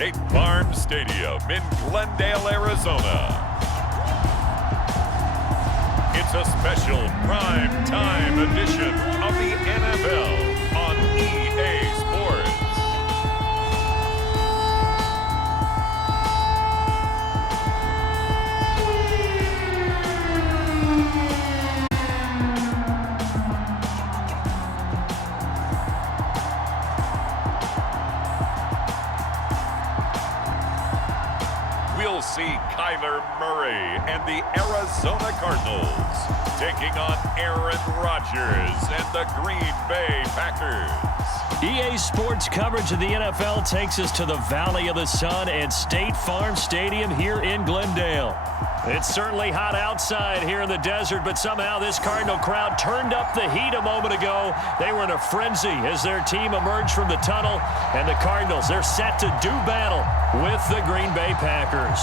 State Farm Stadium in Glendale, Arizona. It's a special prime time edition of the NFL on EA Sports. We'll see Kyler Murray and the Arizona Cardinals taking on Aaron Rodgers and the Green Bay Packers. EA Sports coverage of the NFL takes us to the Valley of the Sun and State Farm Stadium here in Glendale. It's certainly hot outside here in the desert, but somehow this Cardinal crowd turned up the heat a moment ago. They were in a frenzy as their team emerged from the tunnel, and the Cardinals, they're set to do battle with the Green Bay Packers.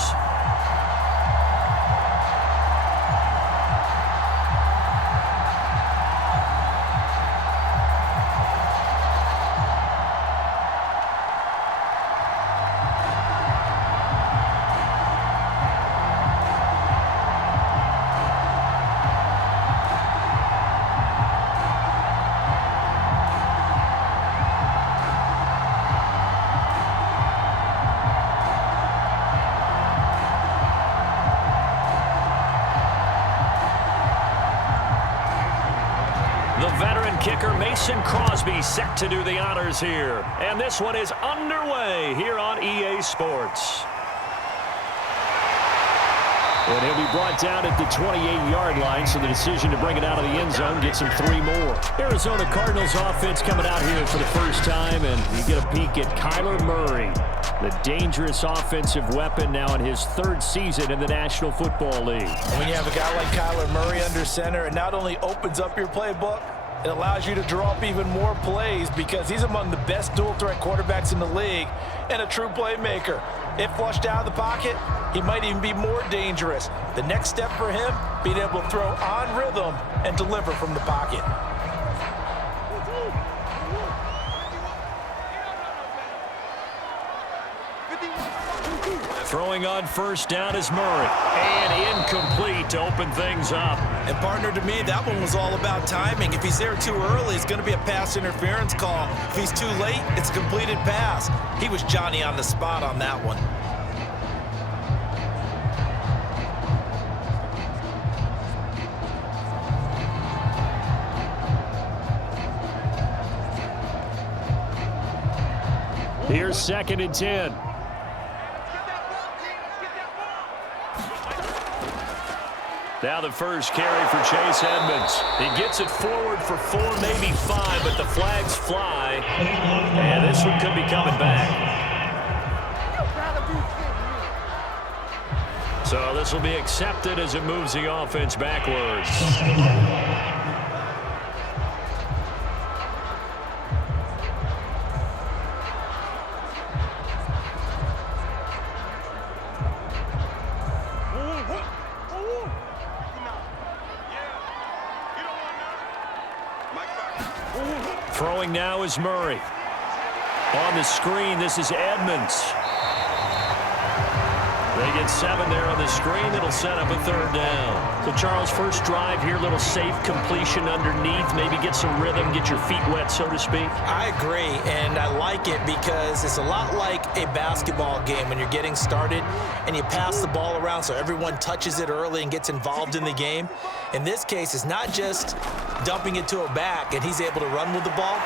Set to do the honors here. And this one is underway here on EA Sports. And he'll be brought down at the 28-yard line, so the decision to bring it out of the end zone gets him 3 more. Arizona Cardinals offense coming out here for the first time, and you get a peek at Kyler Murray, the dangerous offensive weapon now in his 3rd season in the National Football League. And when you have a guy like Kyler Murray under center, it not only opens up your playbook, it allows you to draw up even more plays because he's among the best dual-threat quarterbacks in the league and a true playmaker. If flushed out of the pocket, he might even be more dangerous. The next step for him, being able to throw on rhythm and deliver from the pocket. Throwing on first down is Murray. And incomplete to open things up. And partner, to me, that one was all about timing. If he's there too early, it's going to be a pass interference call. If he's too late, it's a completed pass. He was Johnny on the spot on that one. Here's 2nd and 10. Now the first carry for Chase Edmonds. He gets it forward for 4, maybe 5, but the flags fly. And this one could be coming back. So this will be accepted as it moves the offense backwards. Throwing now is Murray. On the screen, this is Edmonds. They get 7 there on the screen. It'll set up a 3rd down. So, Charles, first drive here, little safe completion underneath. Maybe get some rhythm, get your feet wet, so to speak. I agree, and I like it because it's a lot like a basketball game when you're getting started and you pass the ball around so everyone touches it early and gets involved in the game. In this case, it's not just dumping it to a back and he's able to run with the ball,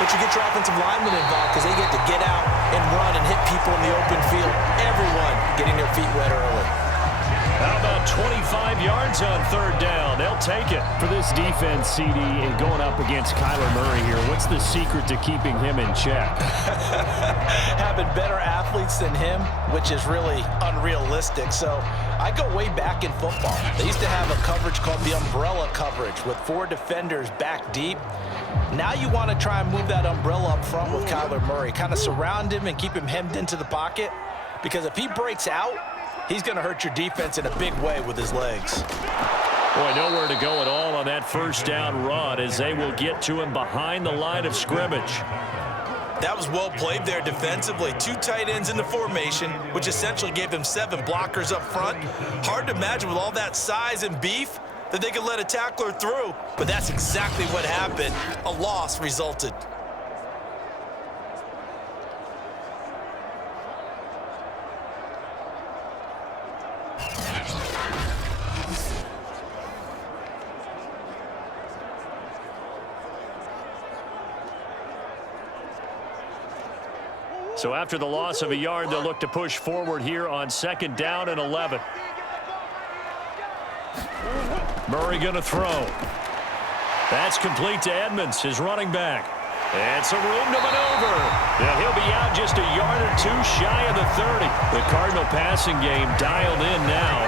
but you get your offensive linemen involved because they get to get out and run and hit people in the open field. Everyone getting their feet wet early. How about 25 yards on 3rd down? They'll take it. For this defense, CD, and going up against Kyler Murray here, what's the secret to keeping him in check? Having better athletes than him, which is really unrealistic. So I go way back in football. They used to have a coverage called the umbrella coverage with 4 defenders back deep. Now you want to try and move that umbrella up front with Kyler Murray. Kind of surround him and keep him hemmed into the pocket. Because if he breaks out, he's going to hurt your defense in a big way with his legs. Boy, nowhere to go at all on that first down run as they will get to him behind the line of scrimmage. That was well played there defensively. 2 tight ends in the formation, which essentially gave them 7 blockers up front. Hard to imagine with all that size and beef that they could let a tackler through, but that's exactly what happened. A loss resulted. So after the loss of a yard, they'll look to push forward here on 2nd down and 11. Murray going to throw. That's complete to Edmonds, his running back. And some room to maneuver. And he'll be out just a yard or 2 shy of the 30. The Cardinal passing game dialed in now.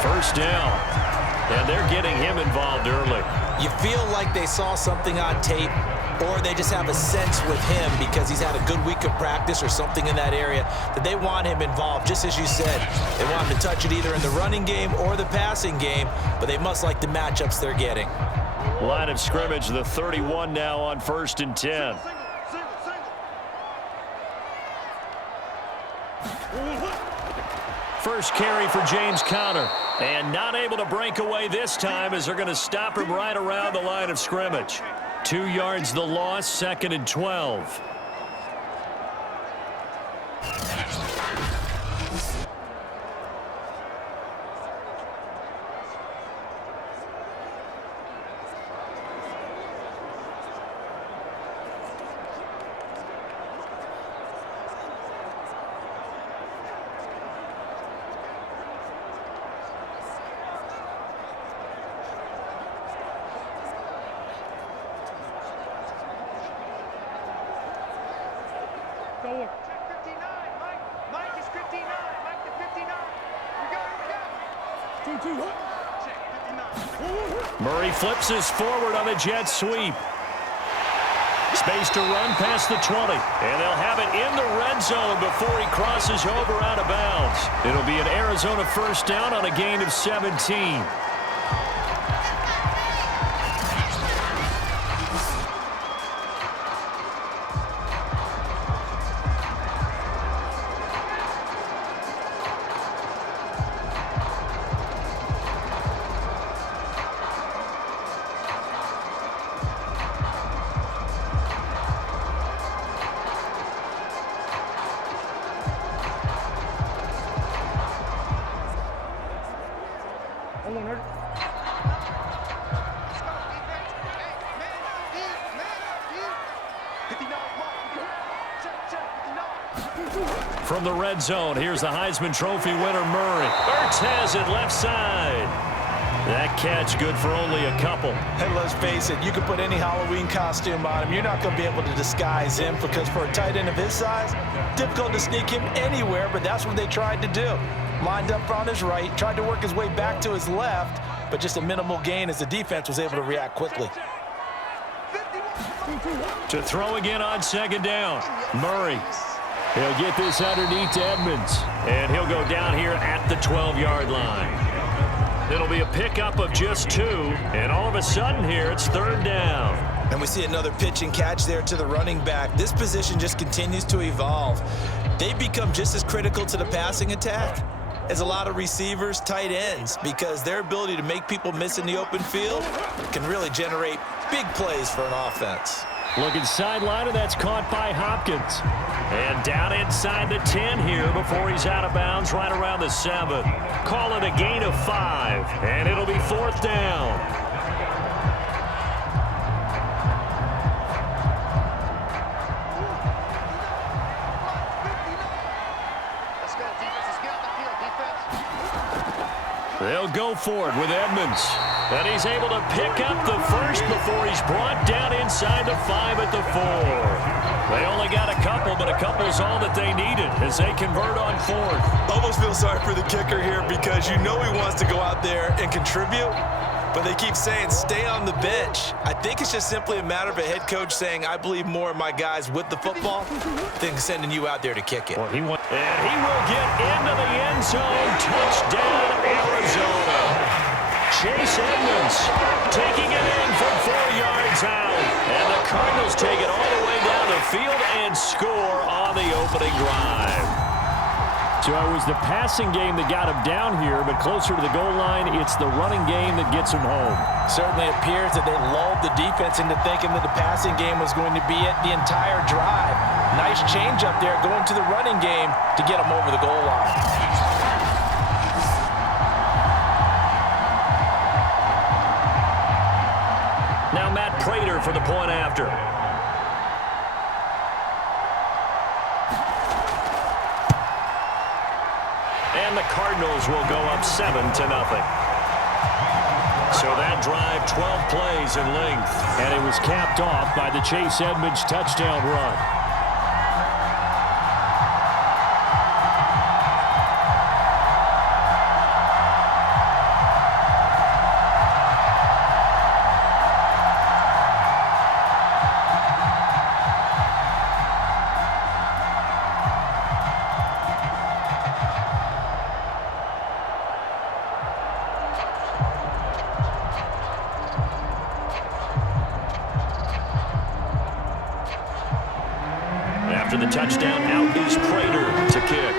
1st down. And they're getting him involved early. You feel like they saw something on tape, or they just have a sense with him because he's had a good week of practice or something in that area that they want him involved. Just as you said, they want him to touch it either in the running game or the passing game, but they must like the matchups they're getting. Line of scrimmage, the 31 now on 1st and 10. First carry for James Conner. And not able to break away this time as they're going to stop him right around the line of scrimmage. 2 yards the loss, 2nd and 12. Murray flips us forward on a jet sweep. Space to run past the 20. And they'll have it in the red zone before he crosses over out of bounds. It'll be an Arizona 1st down on a gain of 17. From the red zone, here's the Heisman Trophy winner, Murray. Ertz has it left side. That catch good for only a couple. And let's face it, you can put any Halloween costume on him. You're not going to be able to disguise him because for a tight end of his size, difficult to sneak him anywhere, but that's what they tried to do. Lined up on his right, tried to work his way back to his left, but just a minimal gain as the defense was able to react quickly. To throw again on 2nd down. Murray. He'll get this underneath to Edmonds. And he'll go down here at the 12-yard line. It'll be a pickup of just 2. And all of a sudden here, it's 3rd down. And we see another pitch and catch there to the running back. This position just continues to evolve. They become just as critical to the passing attack as a lot of receivers, tight ends, because their ability to make people miss in the open field can really generate big plays for an offense. Looking sideline, and that's caught by Hopkins. And down inside the 10 here before he's out of bounds right around the 7. Call it a gain of 5, and it'll be 4th down. They'll go for it with Edmonds. And he's able to pick up the first before he's brought down inside the 5 at the 4. They only got a couple, but a couple's all that they needed as they convert on 4th. Almost feel sorry for the kicker here because you know he wants to go out there and contribute, but they keep saying stay on the bench. I think it's just simply a matter of a head coach saying I believe more in my guys with the football than sending you out there to kick it. Well, and he will get into the end zone. Touchdown, Arizona. Chase Edmonds taking it in from 4 yards out. And the Cardinals take it all the way down the field and score on the opening drive. So it was the passing game that got him down here, but closer to the goal line, it's the running game that gets him home. Certainly appears that they lulled the defense into thinking that the passing game was going to be it the entire drive. Nice change up there going to the running game to get him over the goal line. Now Matt Prater for the point after. And the Cardinals will go up 7-0. So that drive, 12 plays in length. And it was capped off by the Chase Edmonds touchdown run. After the touchdown, out is Prater to kick.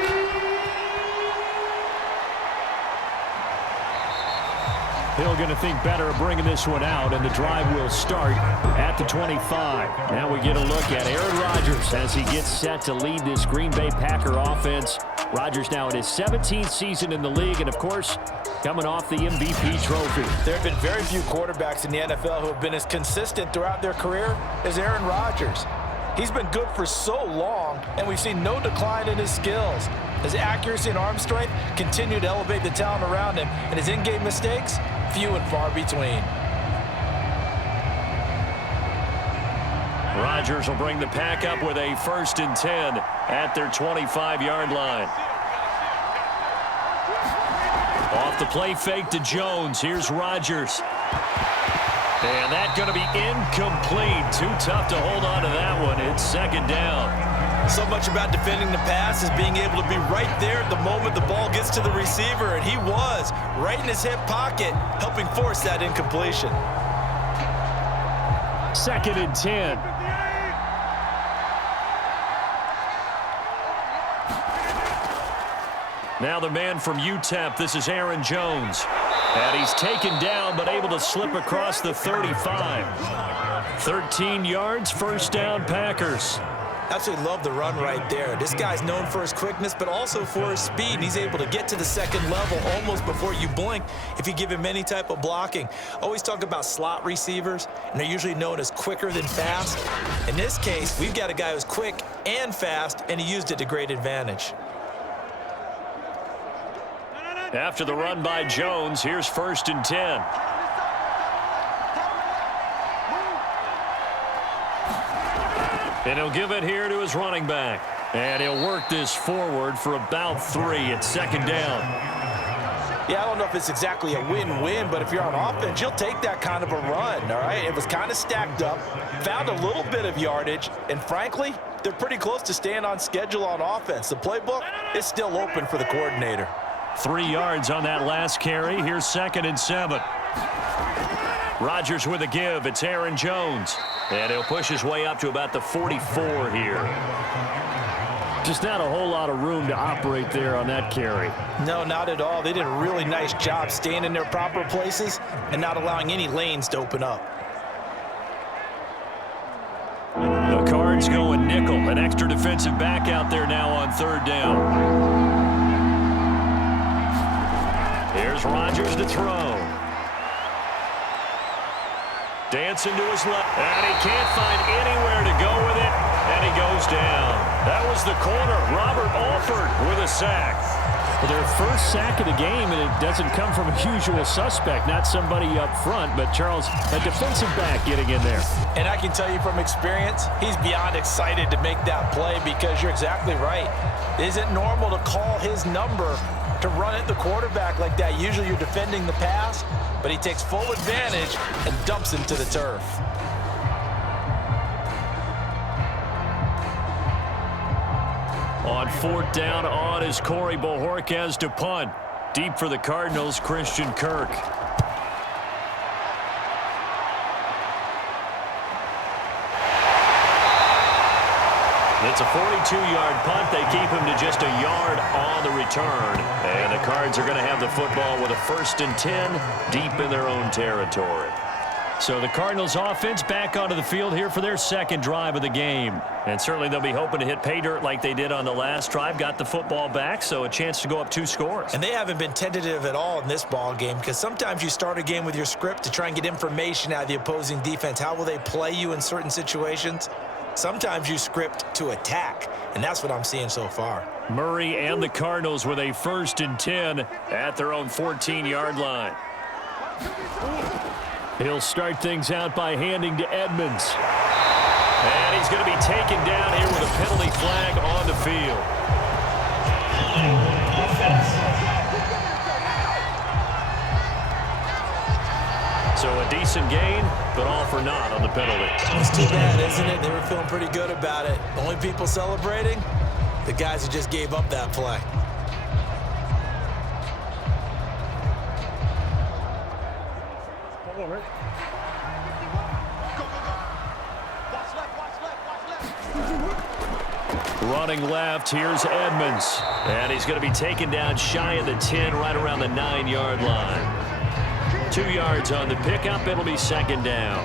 Hill going to think better of bringing this one out, and the drive will start at the 25. Now we get a look at Aaron Rodgers as he gets set to lead this Green Bay Packer offense. Rodgers now in his 17th season in the league, and of course, coming off the MVP trophy. There have been very few quarterbacks in the NFL who have been as consistent throughout their career as Aaron Rodgers. He's been good for so long, and we've seen no decline in his skills. His accuracy and arm strength continue to elevate the talent around him, and his in-game mistakes, few and far between. Rodgers will bring the pack up with a 1st and 10 at their 25-yard line. Off the play fake to Jones. Here's Rodgers. And that's going to be incomplete. Too tough to hold on to that one. It's 2nd down. So much about defending the pass is being able to be right there at the moment the ball gets to the receiver, and he was right in his hip pocket, helping force that incompletion. 2nd and 10. Now the man from UTEP, this is Aaron Jones. And he's taken down, but able to slip across the 35. 13 yards, 1st down, Packers. Absolutely love the run right there. This guy's known for his quickness, but also for his speed. And he's able to get to the 2nd level almost before you blink if you give him any type of blocking. Always talk about slot receivers, and they're usually known as quicker than fast. In this case, we've got a guy who's quick and fast, and he used it to great advantage. After the run by Jones, here's 1st and 10. And he'll give it here to his running back. And he'll work this forward for about 3 at 2nd down. Yeah, I don't know if it's exactly a win-win, but if you're on offense, you'll take that kind of a run, all right? It was kind of stacked up, found a little bit of yardage, and frankly, they're pretty close to staying on schedule on offense. The playbook is still open for the coordinator. 3 yards on that last carry. Here's 2nd and 7. Rodgers with a give. It's Aaron Jones. And he'll push his way up to about the 44 here. Just not a whole lot of room to operate there on that carry. No, not at all. They did a really nice job staying in their proper places and not allowing any lanes to open up. The Cards going nickel. An extra defensive back out there now on 3rd down. Here's Rodgers to throw. Dancing to his left. And he can't find anywhere to go with it. And he goes down. That was the corner. Robert Alford with a sack. Well, their 1st sack of the game, and it doesn't come from a usual suspect, not somebody up front, but Charles, a defensive back getting in there. And I can tell you from experience, he's beyond excited to make that play because you're exactly right. It isn't normal to call his number to run at the quarterback like that. Usually you're defending the pass, but he takes full advantage and dumps him to the turf. On 4th down on is Corey Bojorquez to punt. Deep for the Cardinals, Christian Kirk. It's a 42-yard punt. They keep him to just a yard on the return. And the Cards are going to have the football with a 1st and 10 deep in their own territory. So the Cardinals offense back onto the field here for their second drive of the game. And certainly they'll be hoping to hit pay dirt like they did on the last drive. Got the football back, so a chance to go up 2 scores. And they haven't been tentative at all in this ball game, because sometimes you start a game with your script to try and get information out of the opposing defense. How will they play you in certain situations? Sometimes you script to attack, and that's what I'm seeing so far. Murray and the Cardinals with a 1st and 10 at their own 14-yard line. He'll start things out by handing to Edmonds. And he's going to be taken down here with a penalty flag on the field. So a decent gain, but all for naught on the penalty. It's too bad, isn't it? They were feeling pretty good about it. Only people celebrating, the guys who just gave up that play. Running left, here's Edmonds. And he's going to be taken down shy of the 10, right around the 9-yard line. 2 yards on the pickup. It'll be 2nd down.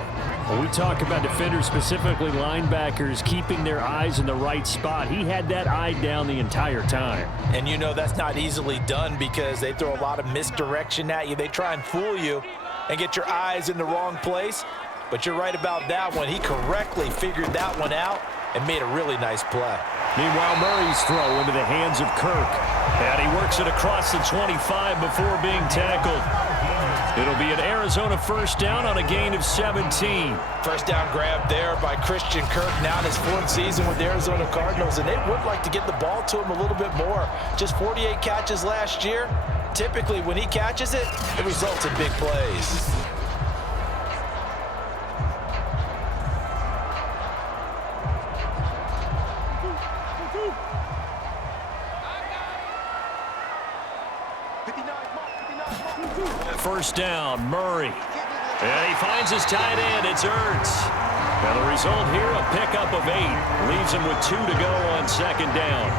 When we talk about defenders, specifically linebackers, keeping their eyes in the right spot, he had that eye down the entire time. And you know that's not easily done, because they throw a lot of misdirection at you. They try and fool you and get your eyes in the wrong place. But you're right about that one. He correctly figured that one out and made a really nice play. Meanwhile, Murray's throw into the hands of Kirk. And he works it across the 25 before being tackled. It'll be an Arizona 1st down on a gain of 17. First down grab there by Christian Kirk, now in his 4th season with the Arizona Cardinals, and they would like to get the ball to him a little bit more. Just 48 catches last year. Typically, when he catches it, it results in big plays. First down, Murray. And he finds his tight end. It's Ertz. Now the result here, a pickup of 8. Leaves him with 2 to go on 2nd down.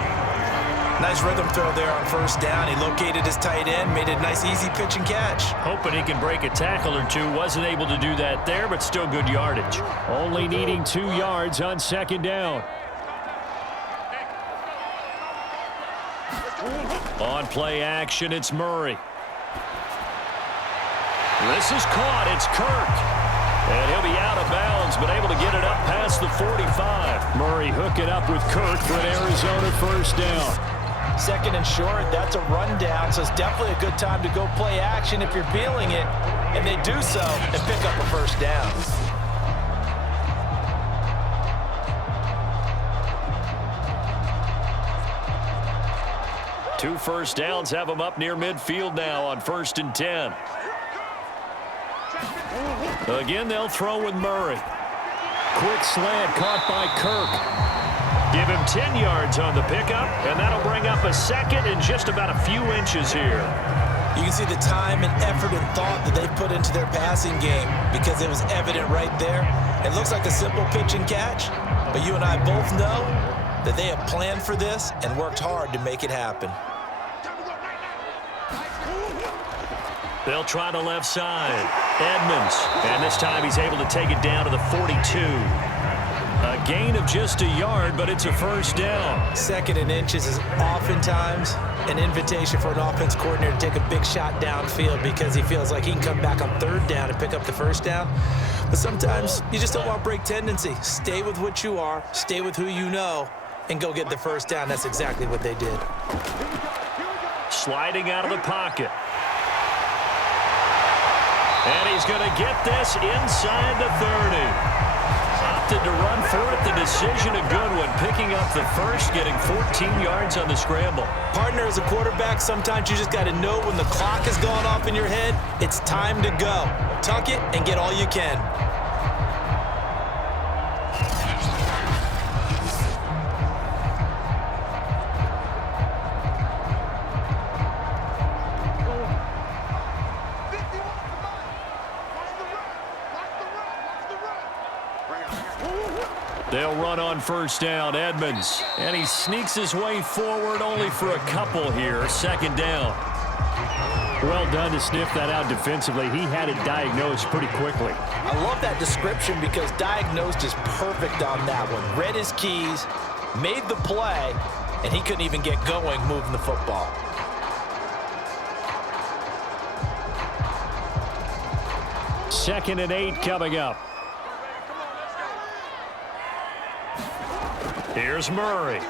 Nice rhythm throw there on 1st down. He located his tight end, made it a nice, easy pitch and catch. Hoping he can break a tackle or 2. Wasn't able to do that there, but still good yardage. Only needing 2 yards on 2nd down. On play action, it's Murray. This is caught. It's Kirk. And he'll be out of bounds, but able to get it up past the 45. Murray hooking up with Kirk for an Arizona 1st down. 2nd and short, that's a rundown, so it's definitely a good time to go play action if you're feeling it. And they do so and pick up a 1st down. Two 1st downs have them up near midfield now on 1st and 10. Again, they'll throw with Murray. Quick slant caught by Kirk. Give him 10 yards on the pickup, and that'll bring up a 2nd and just about a few inches here. You can see the time and effort and thought that they put into their passing game, because it was evident right there. It looks like a simple pitch and catch, but you and I both know that they have planned for this and worked hard to make it happen. They'll try the left side. Edmonds. And this time he's able to take it down to the 42. A gain of just a yard, but it's a 1st down. 2nd and inches is oftentimes an invitation for an offense coordinator to take a big shot downfield, because he feels like he can come back on 3rd down and pick up the 1st down. But sometimes you just don't want break tendency. Stay with what you are, stay with who you know, and go get the 1st down. That's exactly what they did. Sliding out of the pocket. And he's going to get this inside the 30. Opted to run for it. The decision, a good one. Picking up the 1st, getting 14 yards on the scramble. Partner, as a quarterback, sometimes you just got to know when the clock has gone off in your head, it's time to go. Tuck it and get all you can. They'll run on first down, Edmonds. And he sneaks his way forward only for a couple here. Second down. Well done to sniff that out defensively. He had it diagnosed pretty quickly. I love that description because diagnosed is perfect on that one. Read his keys, made the play, and he couldn't even get going moving the football. Second and 8 coming up. Here's Murray.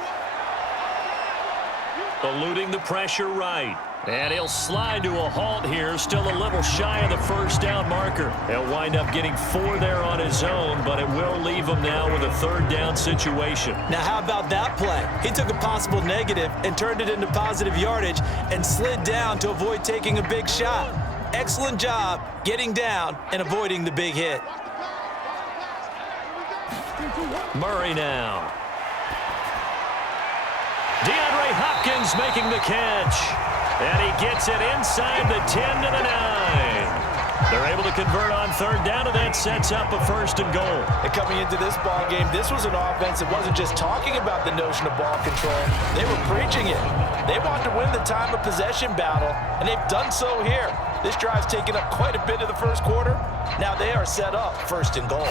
Eluding the pressure right. And he'll slide to a halt here, still a little shy of the first down marker. He'll wind up getting 4 there on his own, but it will leave him now with a third down situation. Now, how about that play? He took a possible negative and turned it into positive yardage and slid down to avoid taking a big shot. Excellent job getting down and avoiding the big hit. Murray now. DeAndre Hopkins making the catch. And he gets it inside the 10 to the 9. They're able to convert on third down, and that sets up a first and goal. And coming into this ball game, this was an offense that wasn't just talking about the notion of ball control. They were preaching it. They want to win the time of possession battle, and they've done so here. This drive's taken up quite a bit of the first quarter. Now they are set up first and goal.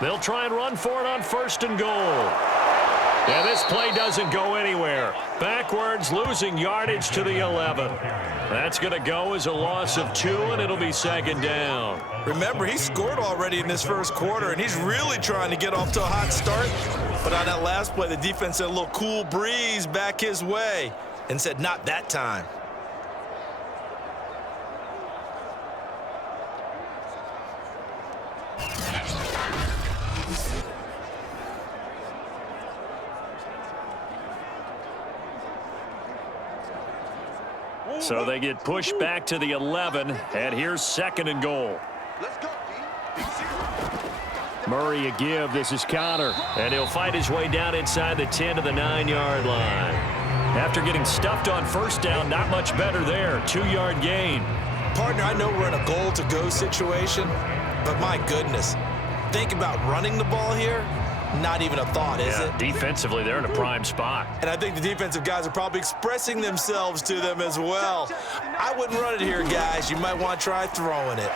They'll try and run for it on first and goal. And this play doesn't go anywhere. Backwards, losing yardage to the 11. That's going to go as a loss of 2, and it'll be second down. Remember, he scored already in this first quarter, and he's really trying to get off to a hot start. But on that last play, the defense had a little cool breeze back his way and said, not that time. So they get pushed back to the 11, and here's second and goal. Let's go, D. Murray a give. This is Connor. And he'll fight his way down inside the 10 to the 9-yard line. After getting stuffed on first down, not much better there. 2-yard gain. Partner, I know we're in a goal-to-go situation, but my goodness, think about running the ball here. Not even a thought, is it? Defensively, they're in a prime spot. And I think the defensive guys are probably expressing themselves to them as well. I wouldn't run it here, guys. You might want to try throwing it.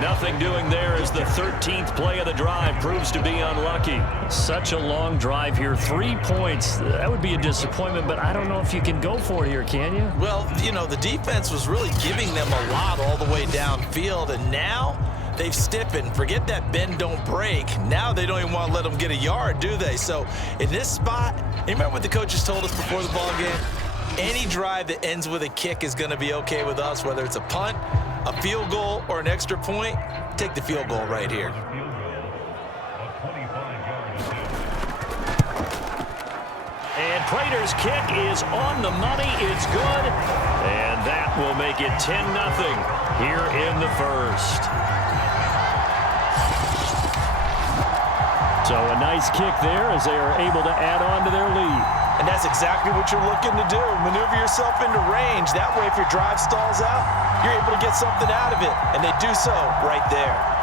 Nothing doing there as the 13th play of the drive proves to be unlucky. Such a long drive here. 3 points. That would be a disappointment, but I don't know if you can go for it here, can you? Well, you know, the defense was really giving them a lot all the way downfield, and now they've stiffened. Forget that bend, don't break. Now they don't even want to let them get a yard, do they? So in this spot, you remember what the coaches told us before the ball game? Any drive that ends with a kick is going to be okay with us, whether it's a punt, a field goal, or an extra point. Take the field goal right here. And Prater's kick is on the money. It's good. And that will make it 10-0 here in the first. So a nice kick there as they are able to add on to their lead. And that's exactly what you're looking to do. Maneuver yourself into range. That way, if your drive stalls out, you're able to get something out of it. And they do so right there.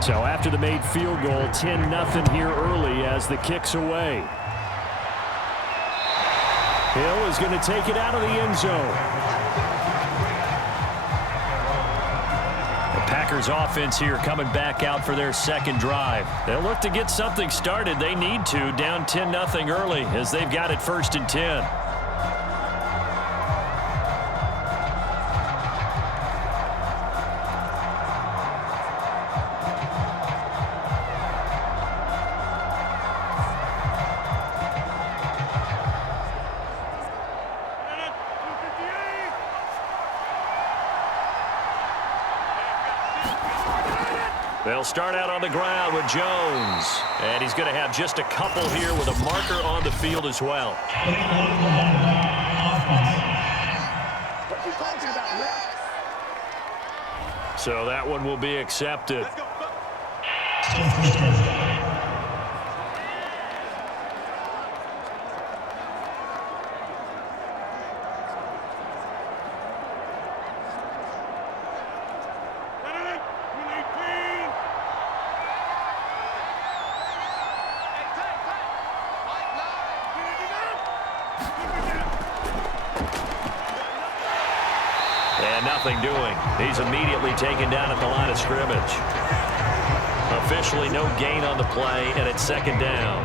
So after the made field goal, 10-0 here early as the kick's away. Hill is going to take it out of the end zone. The Packers offense here coming back out for their second drive. They'll look to get something started. They need to, down 10-0 early as they've got it 1st and 10. They'll start out on the ground with Jones. And he's going to have just a couple here with a marker on the field as well. So that one will be accepted. And nothing doing. He's immediately taken down at the line of scrimmage. Officially no gain on the play, and it's second down.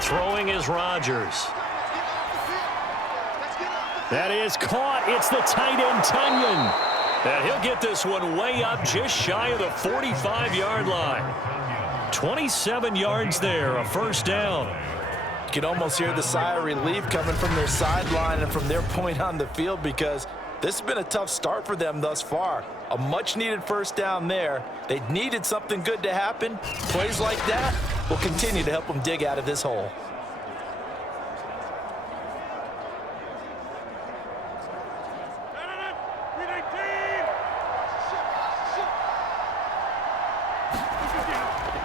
Throwing is Rodgers. That is caught. It's the tight end, Tunyon. And he'll get this one way up just shy of the 45-yard line. 27 yards there, a first down. You can almost hear the sigh of relief coming from their sideline and from their point on the field, because this has been a tough start for them thus far. A much-needed first down there. They needed something good to happen. Plays like that will continue to help them dig out of this hole.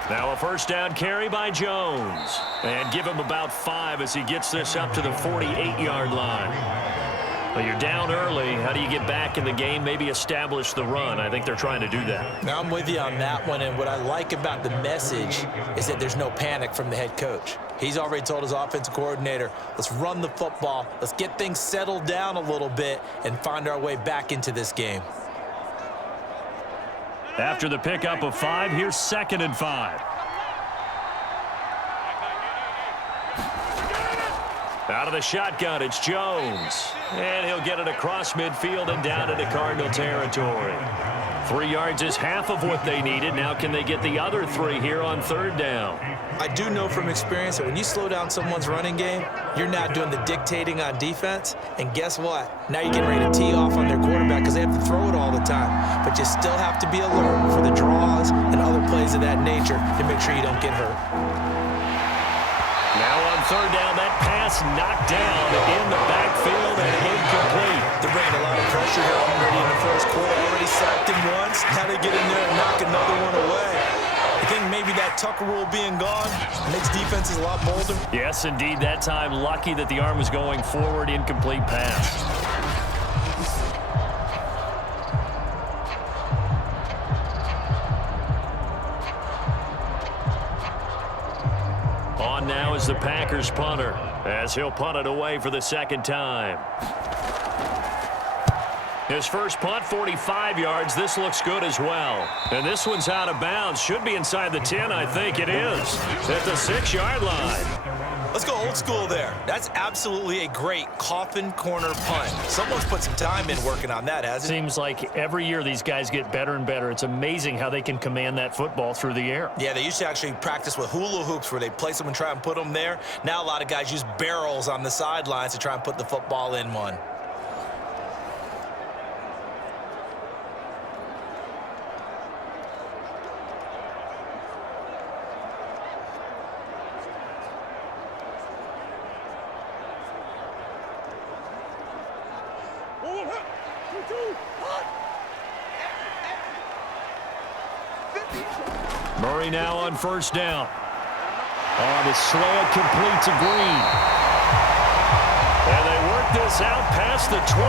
Now a first down carry by Jones. And give him about 5 as he gets this up to the 48-yard line. Well, you're down early. How do you get back in the game? Maybe establish the run. I think they're trying to do that. Now I'm with you on that one, and what I like about the message is that there's no panic from the head coach. He's already told his offensive coordinator, let's run the football, let's get things settled down a little bit and find our way back into this game. After the pickup of 5, here's 2nd and 5. Out of the shotgun, it's Jones. And he'll get it across midfield and down into Cardinal territory. 3 yards is half of what they needed. Now can they get the other 3 here on 3rd down? I do know from experience that when you slow down someone's running game, you're now doing the dictating on defense. And guess what? Now you're getting ready to tee off on their quarterback because they have to throw it all the time. But you still have to be alert for the draws and other plays of that nature to make sure you don't get hurt. Now on 3rd down, that pass knocked down in the backfield and incomplete. They're bringing a lot of pressure here already in the first quarter. Already sacked him once. Now they get in there and knock another one away. I think maybe that Tucker rule being gone makes defenses a lot bolder. Yes, indeed. That time, lucky that the arm was going forward. Incomplete pass. On now is the Packers punter, as he'll punt it away for the 2nd time. His first punt, 45 yards. This looks good as well. And this one's out of bounds. Should be inside the 10, I think it is. At the 6-yard line. Let's go old school there. That's absolutely a great coffin corner punt. Someone's put some time in working on that, hasn't it? Seems like every year these guys get better and better. It's amazing how they can command that football through the air. Yeah, they used to actually practice with hula hoops where they place them and try and put them there. Now a lot of guys use barrels on the sidelines to try and put the football in one. Murray now on 1st down. The slant complete to Green. And they work this out past the 25.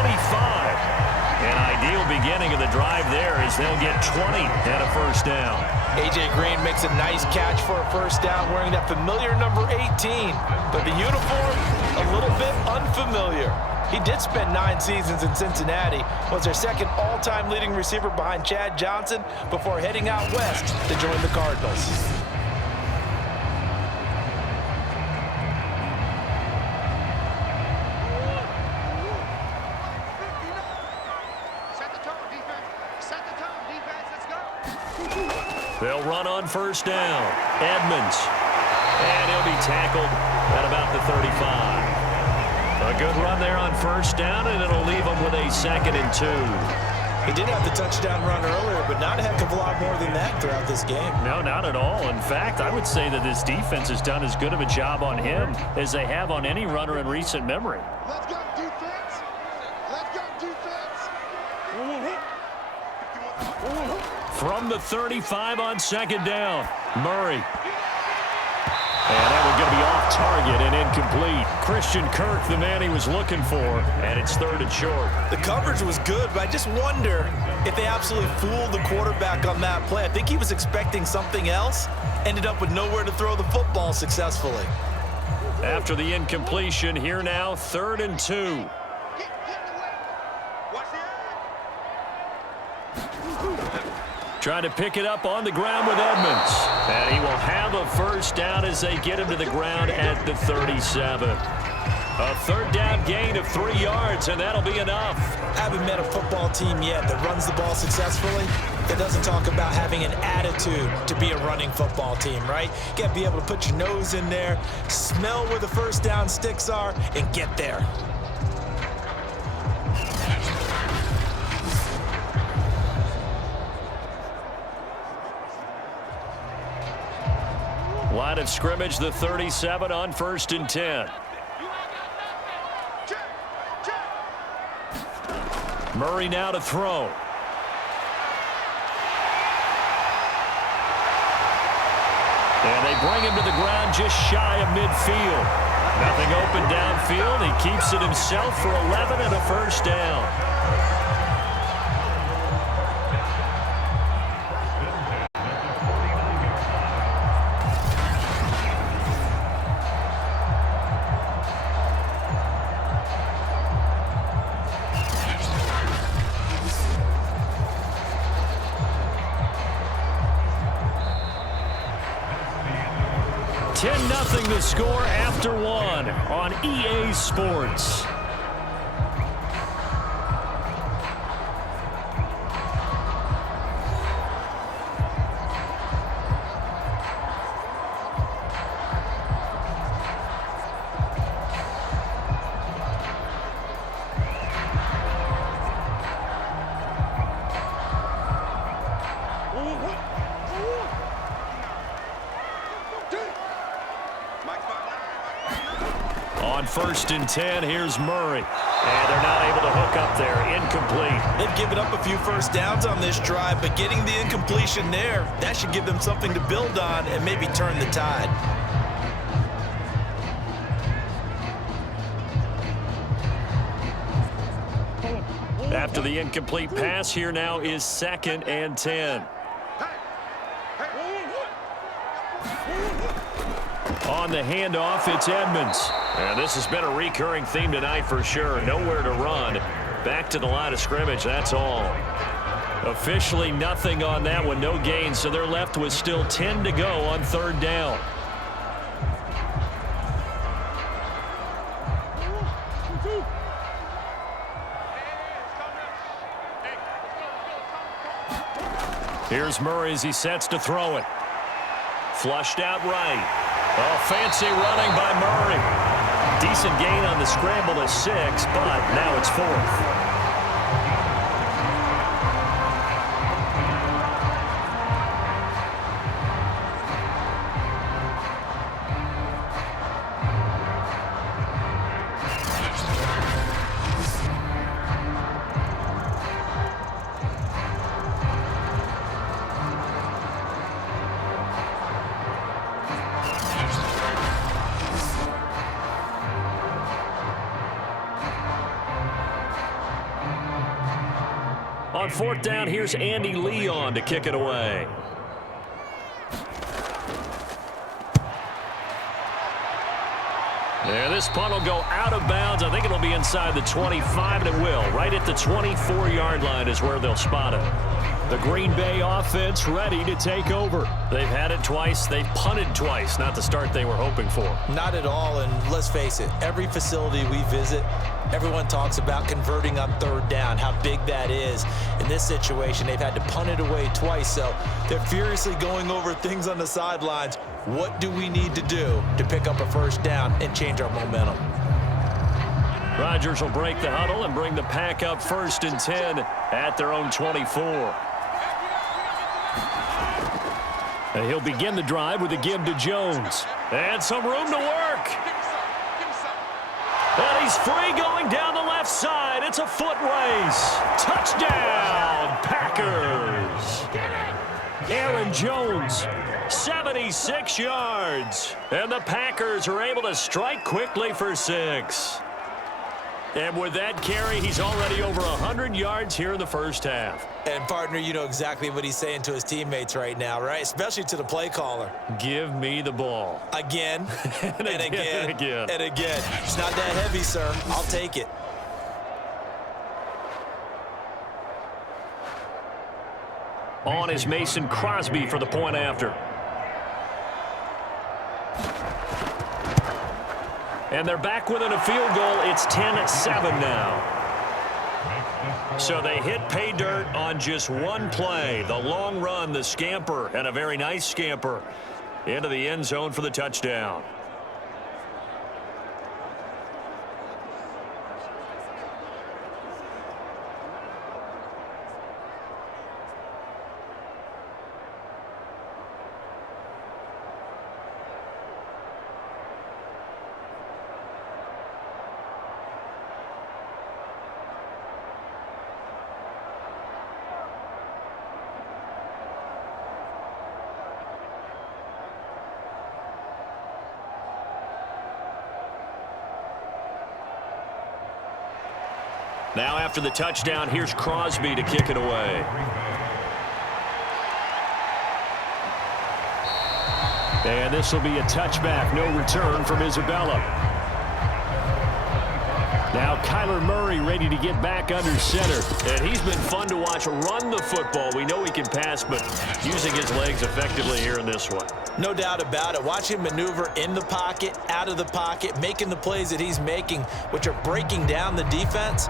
An ideal beginning of the drive there as they'll get 20 and a first down. A.J. Green makes a nice catch for a first down wearing that familiar number 18. But the uniform, a little bit unfamiliar. He did spend 9 seasons in Cincinnati, was their 2nd all-time leading receiver behind Chad Johnson before heading out west to join the Cardinals. Set the tone, defense. Set the tone, defense. Let's go. They'll run on first down. Edmonds. And he'll be tackled at about the 35. A good run there on first down, and it'll leave him with a 2nd and 2. He did have the touchdown run earlier, but not a heck of a lot more than that throughout this game. No, not at all. In fact, I would say that this defense has done as good of a job on him as they have on any runner in recent memory. Let's go defense. Let's go defense. From the 35 on 2nd down, Murray. And that one's going to be off target and incomplete. Christian Kirk, the man he was looking for, and it's 3rd and short. The coverage was good, but I just wonder if they absolutely fooled the quarterback on that play. I think he was expecting something else, ended up with nowhere to throw the football successfully. After the incompletion, here now, 3rd and 2. Trying to pick it up on the ground with Edmonds. And he will have a first down as they get him to the ground at the 37. A 3rd down gain of 3 yards, and that'll be enough. I haven't met a football team yet that runs the ball successfully that doesn't talk about having an attitude to be a running football team, right? You got to be able to put your nose in there, smell where the first down sticks are, and get there. Line of scrimmage, the 37 on 1st and 10. Murray now to throw. And they bring him to the ground just shy of midfield. Nothing open downfield. He keeps it himself for 11 and a first down. Nothing to score after 1 on EA Sports. On 1st and 10, here's Murray. And they're not able to hook up there. Incomplete. They've given up a few first downs on this drive, but getting the incompletion there, that should give them something to build on and maybe turn the tide. After the incomplete pass, here now is 2nd and 10. On the handoff, it's Edmonds. And this has been a recurring theme tonight for sure. Nowhere to run. Back to the line of scrimmage, that's all. Officially nothing on that one, no gain, so they're left with still 10 to go on 3rd down. Here's Murray as he sets to throw it. Flushed out right. Oh, fancy running by Murray. Decent gain on the scramble to 6, but now it's 4th. On 4th down, here's Andy Leon to kick it away. There, this punt will go out of bounds. I think it'll be inside the 25, and it will. Right at the 24-yard line is where they'll spot it. The Green Bay offense ready to take over. They've had it twice. They've punted twice. Not the start they were hoping for. Not at all, and let's face it, every facility we visit, Everyone talks about converting on third down, how big that is. In this situation, they've had to punt it away twice, so they're furiously going over things on the sidelines. What do we need to do to pick up a first down and change our momentum? Rodgers will break the huddle and bring the pack up 1st and 10 at their own 24. And he'll begin the drive with a give to Jones. And some room to work. And he's free going down the left side. It's a foot race. Touchdown, Packers. Aaron Jones, 76 yards. And the Packers are able to strike quickly for 6. And with that carry, he's already over 100 yards here in the first half. And, partner, you know exactly what he's saying to his teammates right now, right? Especially to the play caller. Give me the ball. Again, and again, and again. and again. It's not that heavy, sir. I'll take it. On is Mason Crosby for the point after. And they're back within a field goal. It's 10-7 now. So they hit pay dirt on just one play. The long run, the scamper, and a very nice scamper into the end zone for the touchdown. Now after the touchdown, here's Crosby to kick it away. And this will be a touchback. No return from Isabella. Now Kyler Murray ready to get back under center. And he's been fun to watch run the football. We know he can pass, but using his legs effectively here in this one. No doubt about it. Watch him maneuver in the pocket, out of the pocket, making the plays that he's making, which are breaking down the defense.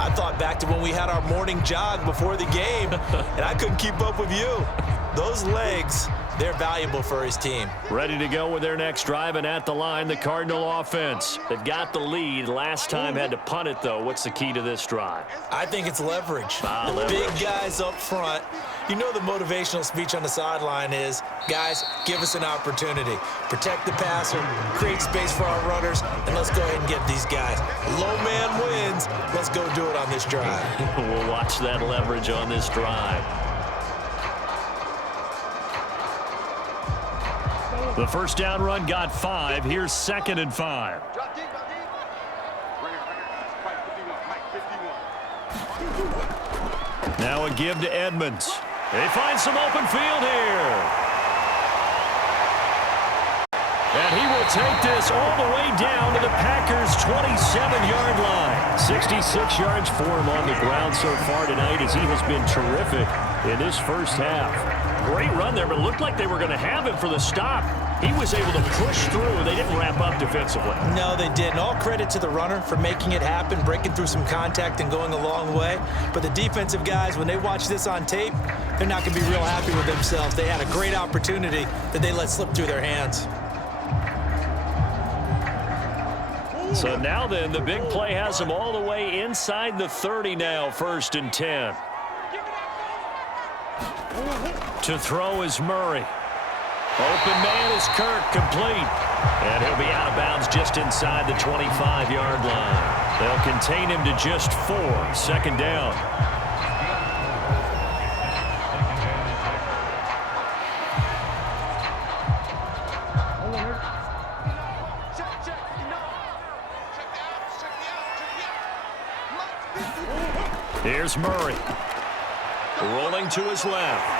I thought back to when we had our morning jog before the game, and I couldn't keep up with you. Those legs, they're valuable for his team. Ready to go with their next drive, and at the line, the Cardinal offense. They've got the lead. Last time had to punt it, though. What's the key to this drive? I think it's leverage. Leverage. Big guys up front. You know the motivational speech on the sideline is, guys, give us an opportunity. Protect the passer, create space for our runners, and let's go ahead and get these guys. Low man wins. Let's go do it on this drive. We'll watch that leverage on this drive. The first down run got 5. Here's 2nd and 5. Now a give to Edmonds. They find some open field here. And he will take this all the way down to the Packers' 27-yard line. 66 yards for him on the ground so far tonight as he has been terrific in this first half. Great run there, but it looked like they were going to have him for the stop. He was able to push through. They didn't wrap up defensively. No, they didn't. All credit to the runner for making it happen, breaking through some contact and going a long way. But the defensive guys, when they watch this on tape, they're not going to be real happy with themselves. They had a great opportunity that they let slip through their hands. So now then, the big play has them all the way inside the 30 now, 1st and 10. To throw is Murray. Open man is Kirk, complete. And he'll be out of bounds just inside the 25-yard line. They'll contain him to just 4. 2nd down. Here's Murray. Rolling to his left.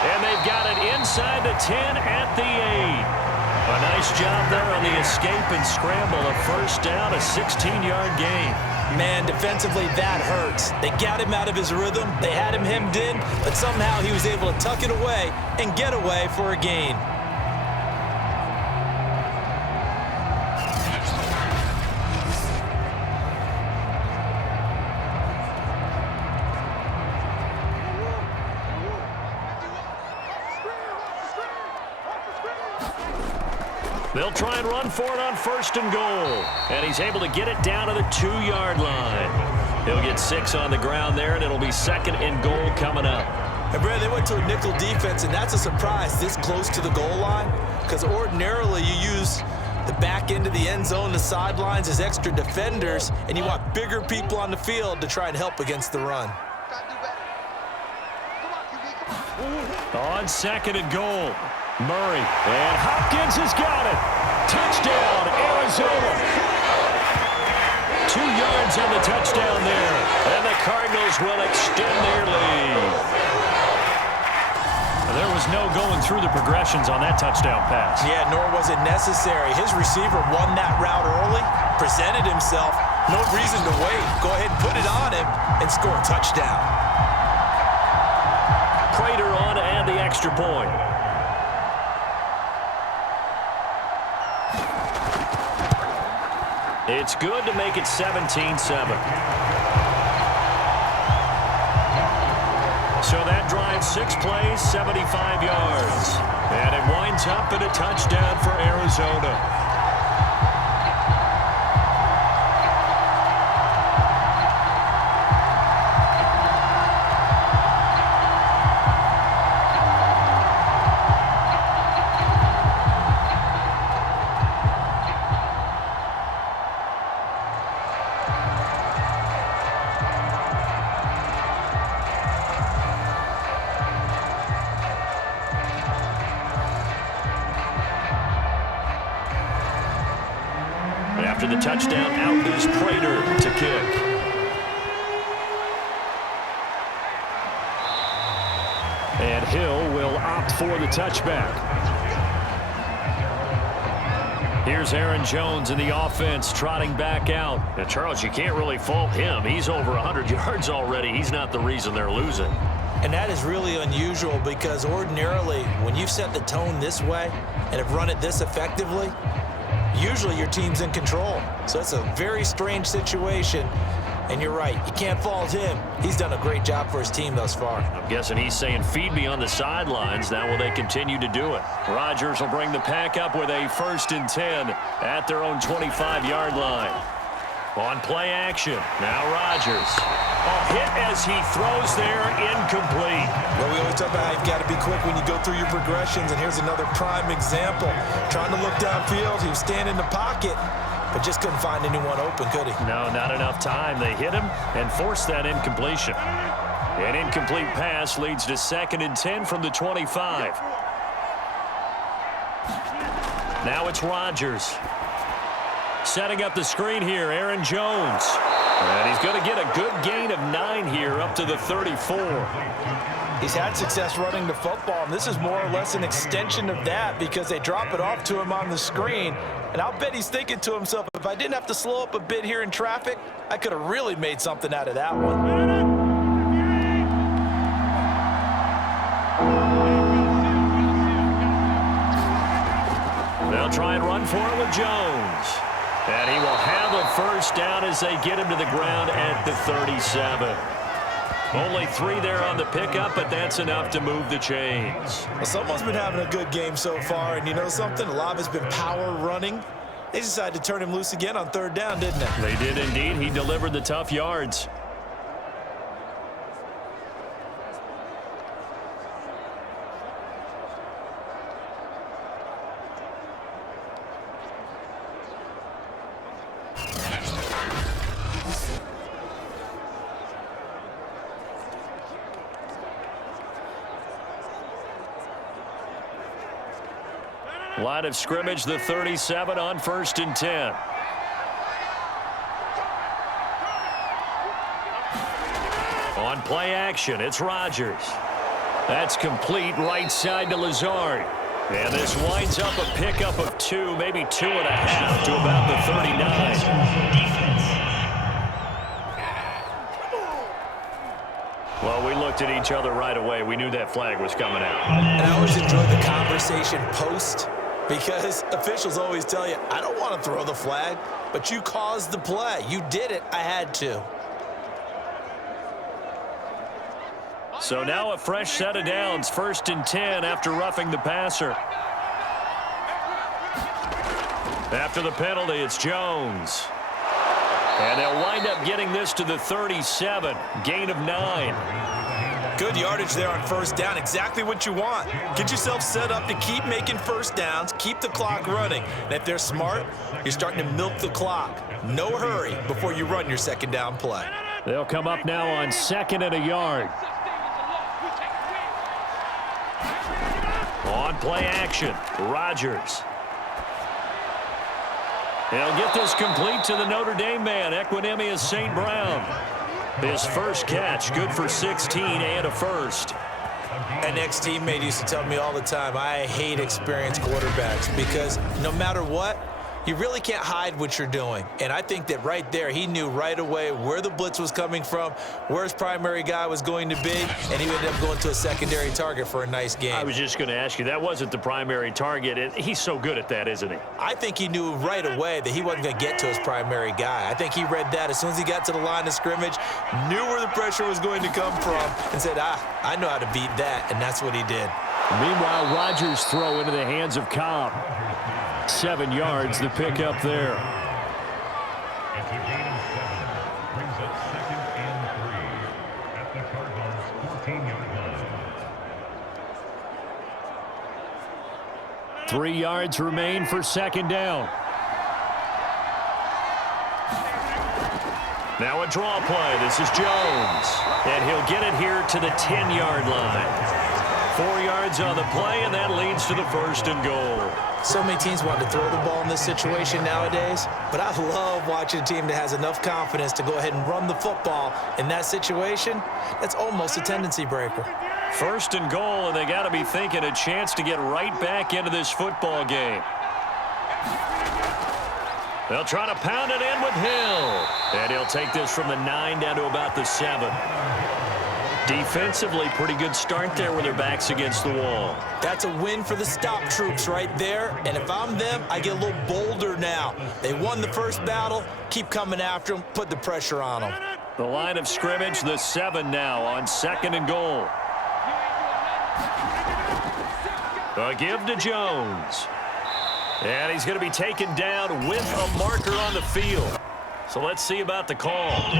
And they've got it inside the 10 at the 8. A nice job there on the escape and scramble. A first down, a 16-yard gain. Man, defensively, that hurts. They got him out of his rhythm. They had him hemmed in, but somehow he was able to tuck it away and get away for a gain. They'll try and run for it on 1st and goal. And he's able to get it down to the 2-yard line. He'll get 6 on the ground there, and it'll be 2nd and goal coming up. And Brad, they went to a nickel defense, and that's a surprise this close to the goal line, because ordinarily you use the back end of the end zone, the sidelines as extra defenders, and you want bigger people on the field to try and help against the run. On 2nd and goal, Murray, and Hopkins has got it. Touchdown, Arizona. 2 yards on the touchdown there, and the Cardinals will extend their lead. There was no going through the progressions on that touchdown pass. Yeah, nor was it necessary. His receiver won that route early, presented himself, no reason to wait. Go ahead and put it on him and score a touchdown. Prater on to add the extra point. It's good to make it 17-7. So that drives 6 plays, 75 yards. And it winds up in a touchdown for Arizona. After the touchdown, out is Prater to kick. And Hill will opt for the touchback. Here's Aaron Jones in the offense trotting back out. Now, Charles, you can't really fault him. He's over 100 yards already. He's not the reason they're losing. And that is really unusual because ordinarily when you've set the tone this way and have run it this effectively, usually your team's in control. So it's a very strange situation. And you're right, you can't fault him. He's done a great job for his team thus far. I'm guessing he's saying, feed me on the sidelines. Now will they continue to do it? Rodgers will bring the pack up with a 1st and 10 at their own 25-yard line. On play action, now Rodgers. A hit as he throws there, incomplete. Well, we always talk about how you've got to be quick when you go through your progressions, and here's another prime example. Trying to look downfield, he was standing in the pocket, but just couldn't find anyone open, could he? No, not enough time. They hit him and forced that incompletion. An incomplete pass leads to 2nd and 10 from the 25. Now it's Rodgers. Setting up the screen here, Aaron Jones. And he's going to get a good gain of 9 here up to the 34. He's had success running the football, and this is more or less an extension of that because they drop it off to him on the screen. And I'll bet he's thinking to himself, if I didn't have to slow up a bit here in traffic, I could have really made something out of that one. They'll try and run for it with Jones. And he will have a 1st down as they get him to the ground at the 37. Only 3 there on the pickup, but that's enough to move the chains. Well, someone's been having a good game so far, and you know something? A lot of it's been power running. They decided to turn him loose again on 3rd down, didn't they? They did indeed. He delivered the tough yards. Line of scrimmage, the 37 on 1st and 10. On play action, it's Rodgers. That's complete right side to Lazard. And this winds up a pickup of 2, maybe 2.5 to about the 39. Well, we looked at each other right away. We knew that flag was coming out. And I always enjoy the conversation post because officials always tell you, I don't want to throw the flag, but you caused the play. You did it. I had to. So now a fresh set of downs, 1st and 10 after roughing the passer. After the penalty, it's Jones. And they'll wind up getting this to the 37. Gain of 9. Good yardage there on first down. Exactly what you want. Get yourself set up to keep making first downs, keep the clock running. And if they're smart, you're starting to milk the clock. No hurry before you run your second down play. They'll come up now on 2nd and a yard. On play action, Rodgers. He'll get this complete to the Notre Dame man, Equinemius St. Brown. His first catch, good for 16 and a first. An ex-teammate used to tell me all the time, I hate experienced quarterbacks because no matter what, you really can't hide what you're doing. And I think that right there, he knew right away where the blitz was coming from, where his primary guy was going to be, and he ended up going to a secondary target for a nice game. I was just going to ask you, that wasn't the primary target. And he's so good at that, isn't he? I think he knew right away that he wasn't going to get to his primary guy. I think he read that as soon as he got to the line of scrimmage, knew where the pressure was going to come from, and said, I know how to beat that, and that's what he did. Meanwhile, Rodgers' throw into the hands of Cobb. 7 yards, the pickup there. It's a gain of 7. Brings up 2nd and 3 at the Cardinals' 14-yard line. 3 yards remain for 2nd down. Now a draw play. This is Jones. And he'll get it here to the 10-yard line. 4 yards on the play, and that leads to the 1st and goal. So many teams want to throw the ball in this situation nowadays, but I love watching a team that has enough confidence to go ahead and run the football in that situation. That's almost a tendency breaker. 1st and goal, and they got to be thinking a chance to get right back into this football game. They'll try to pound it in with Hill, and he'll take this from the 9 down to about the 7. Defensively, pretty good start there with their backs against the wall. That's a win for the stop troops right there. And if I'm them, I get a little bolder now. They won the first battle. Keep coming after them. Put the pressure on them. The line of scrimmage, the 7 now on 2nd and goal. A give to Jones. And he's going to be taken down with a marker on the field. So let's see about the call.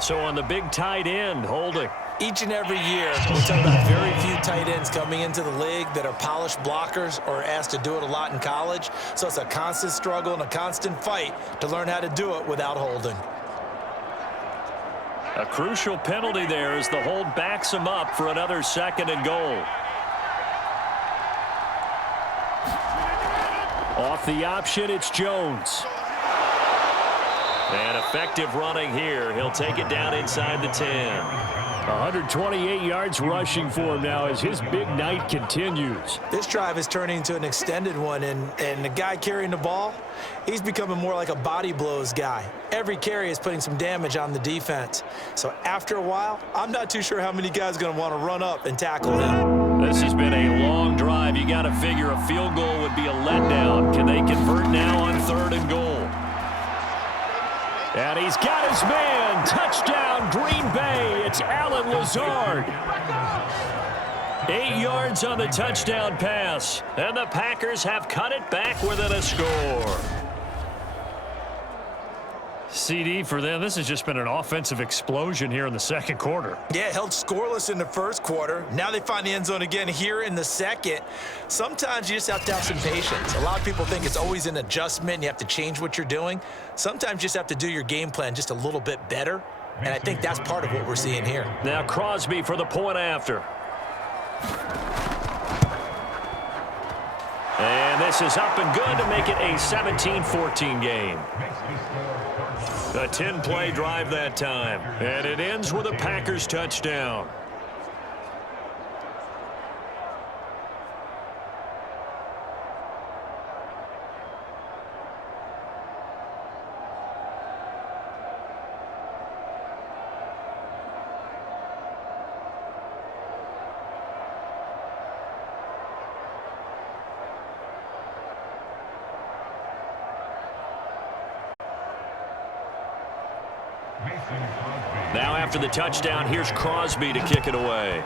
So on the big tight end, holding. Each and every year, we talk about very few tight ends coming into the league that are polished blockers or asked to do it a lot in college. So it's a constant struggle and a constant fight to learn how to do it without holding. A crucial penalty there as the hold backs him up for another 2nd and goal. Off the option, it's Jones. And effective running here. He'll take it down inside the 10. 128 yards rushing for him now as his big night continues. This drive is turning into an extended one, and the guy carrying the ball, he's becoming more like a body blows guy. Every carry is putting some damage on the defense. So after a while, I'm not too sure how many guys are going to want to run up and tackle him. This has been a long drive. You got to figure a field goal would be a letdown. Can they convert now on 3rd and goal? And he's got his man. Touchdown, Green Bay. It's Allen Lazard. 8 yards on the touchdown pass. And the Packers have cut it back within a score. CD for them. This has just been an offensive explosion here in the 2nd quarter. Yeah, held scoreless in the 1st quarter. Now they find the end zone again here in the 2nd. Sometimes you just have to have some patience. A lot of people think it's always an adjustment and you have to change what you're doing. Sometimes you just have to do your game plan just a little bit better. And I think that's part of what we're seeing here. Now Crosby for the point after. And this is up and good to make it a 17-14 game. A 10-play drive that time. And it ends with a Packers touchdown. Now after the touchdown, here's Crosby to kick it away.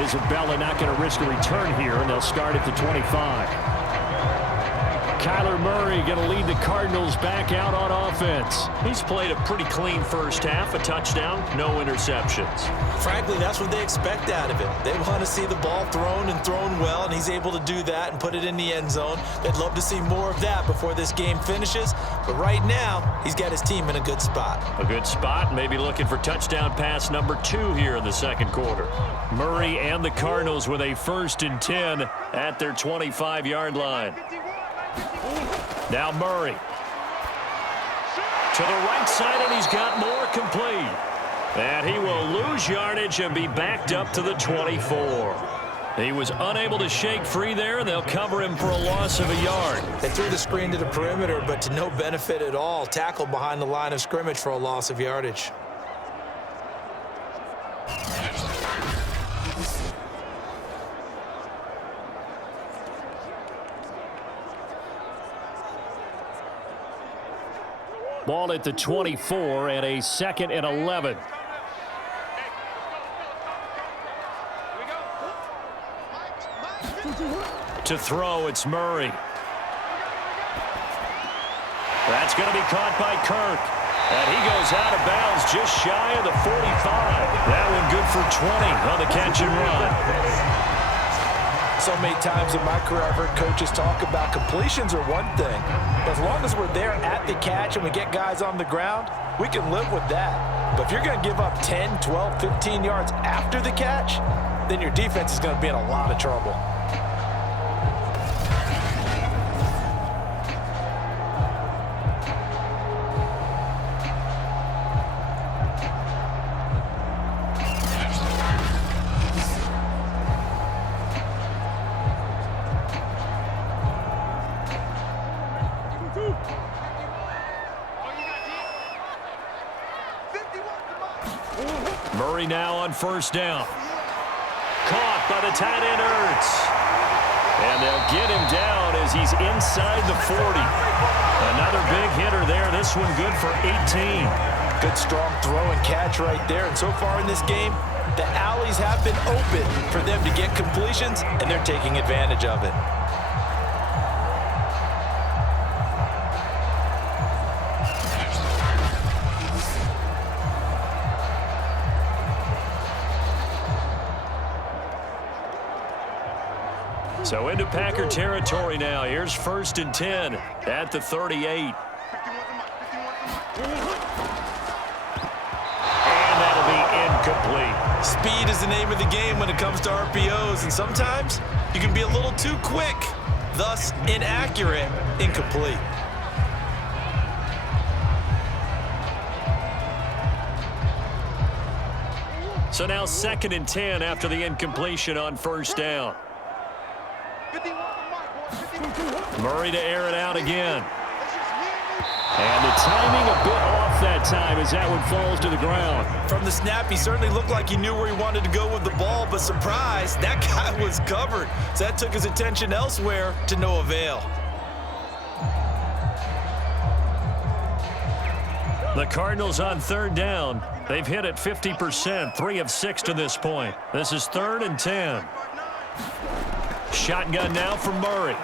Isabella not going to risk a return here, and they'll start at the 25. Kyler Murray going to lead the Cardinals back out on offense. He's played a pretty clean first half, a touchdown, no interceptions. Frankly, that's what they expect out of him. They want to see the ball thrown and thrown well, and he's able to do that and put it in the end zone. They'd love to see more of that before this game finishes, but right now, he's got his team in a good spot. A good spot, maybe looking for touchdown pass number 2 here in the second quarter. Murray and the Cardinals with a 1st and 10 at their 25-yard line. Now Murray to the right side, and he's got more complete. And he will lose yardage and be backed up to the 24. He was unable to shake free there, and they'll cover him for a loss of a yard. They threw the screen to the perimeter, but to no benefit at all. Tackled behind the line of scrimmage for a loss of yardage. Ball at the 24 and a 2nd and 11. To throw, it's Murray. That's going to be caught by Kirk. And he goes out of bounds just shy of the 45. That one good for 20 on the catch and run. So many times in my career, I've heard coaches talk about completions are one thing. But as long as we're there at the catch and we get guys on the ground, we can live with that. But if you're going to give up 10, 12, 15 yards after the catch, then your defense is going to be in a lot of trouble. Murray now on 1st down. Caught by the tight end, Ertz. And they'll get him down as he's inside the 40. Another big hitter there. This one good for 18. Good strong throw and catch right there. And so far in this game, the alleys have been open for them to get completions, and they're taking advantage of it. So into Packer territory now. Here's 1st and 10 at the 38. And that'll be incomplete. Speed is the name of the game when it comes to RPOs, and sometimes you can be a little too quick, thus inaccurate, incomplete. So now 2nd and 10 after the incompletion on 1st down. Murray to air it out again. And the timing a bit off that time as that one falls to the ground. From the snap, he certainly looked like he knew where he wanted to go with the ball, but surprise, that guy was covered. So that took his attention elsewhere to no avail. The Cardinals on 3rd down. They've hit it 50%, 3 of 6 to this point. This is 3rd and 10. Shotgun now for Murray.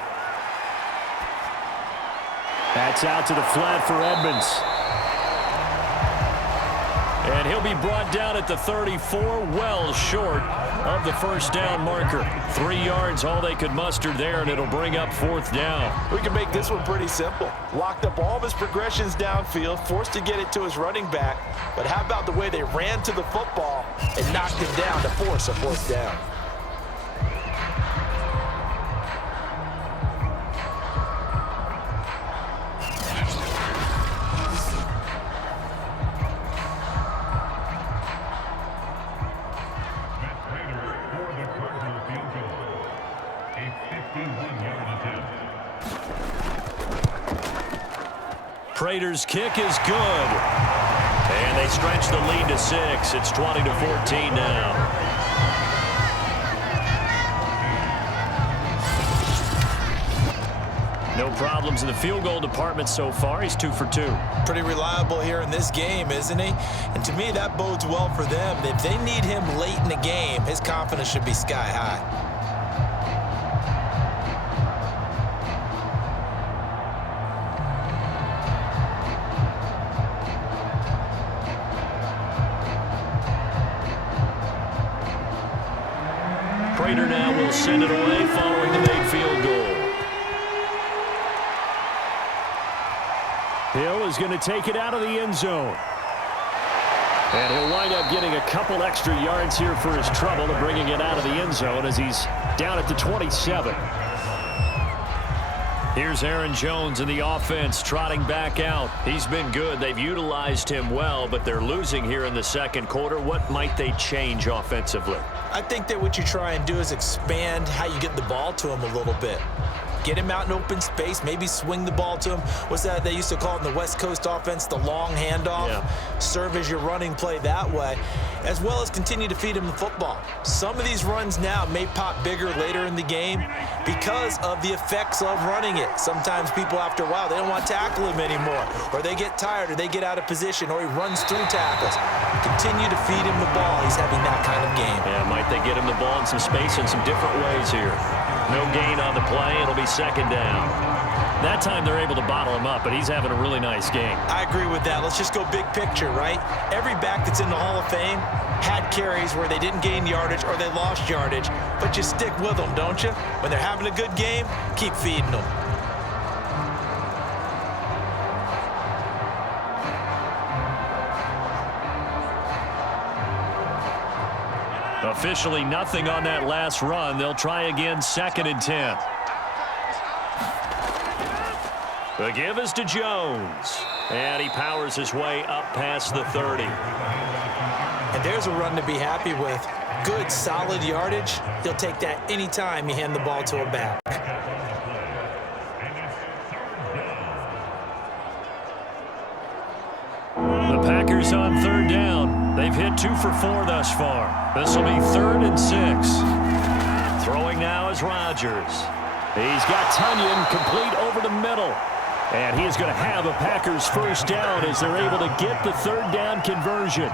That's out to the flat for Edmonds. And he'll be brought down at the 34, well short of the 1st down marker. 3 yards, all they could muster there, and it'll bring up 4th down. We can make this one pretty simple. Locked up all of his progressions downfield, forced to get it to his running back. But how about the way they ran to the football and knocked him down to force a 4th down? Prater's kick is good. And they stretch the lead to 6. It's 20-14 now. No problems in the field goal department so far. He's 2 for 2. Pretty reliable here in this game, isn't he? And to me, that bodes well for them. If they need him late in the game, his confidence should be sky high. Prater now will send it away following the made field goal. Hill is going to take it out of the end zone. And he'll wind up getting a couple extra yards here for his trouble and bringing it out of the end zone as he's down at the 27. Here's Aaron Jones in the offense trotting back out. He's been good. They've utilized him well, but they're losing here in the second quarter. What might they change offensively? I think that what you try and do is expand how you get the ball to him a little bit. Get him out in open space, maybe swing the ball to him. What's that they used to call it in the West Coast offense, the long handoff? Yeah. Serve as your running play that way, as well as continue to feed him the football. Some of these runs now may pop bigger later in the game because of the effects of running it. Sometimes people, after a while, they don't want to tackle him anymore, or they get tired, or they get out of position, or he runs through tackles. Continue to feed him the ball. He's having that kind of game. Yeah, might they get him the ball in some space in some different ways here. No gain on the play. It'll be second down. That time they're able to bottle him up, but he's having a really nice game. I agree with that. Let's just go big picture, right? Every back that's in the Hall of Fame had carries where they didn't gain yardage or they lost yardage, but you stick with them, don't you? When they're having a good game, keep feeding them. Officially nothing on that last run. They'll try again, 2nd and 10. The give is to Jones. And he powers his way up past the 30. And there's a run to be happy with. Good, solid yardage. He'll take that anytime you hand the ball to a back. The Packers on 3rd down. They've hit 2 for 4 thus far. This will be 3rd and 6. Throwing now is Rodgers. He's got Tunyon complete over the middle. And he's going to have a Packers first down as they're able to get the 3rd down conversion.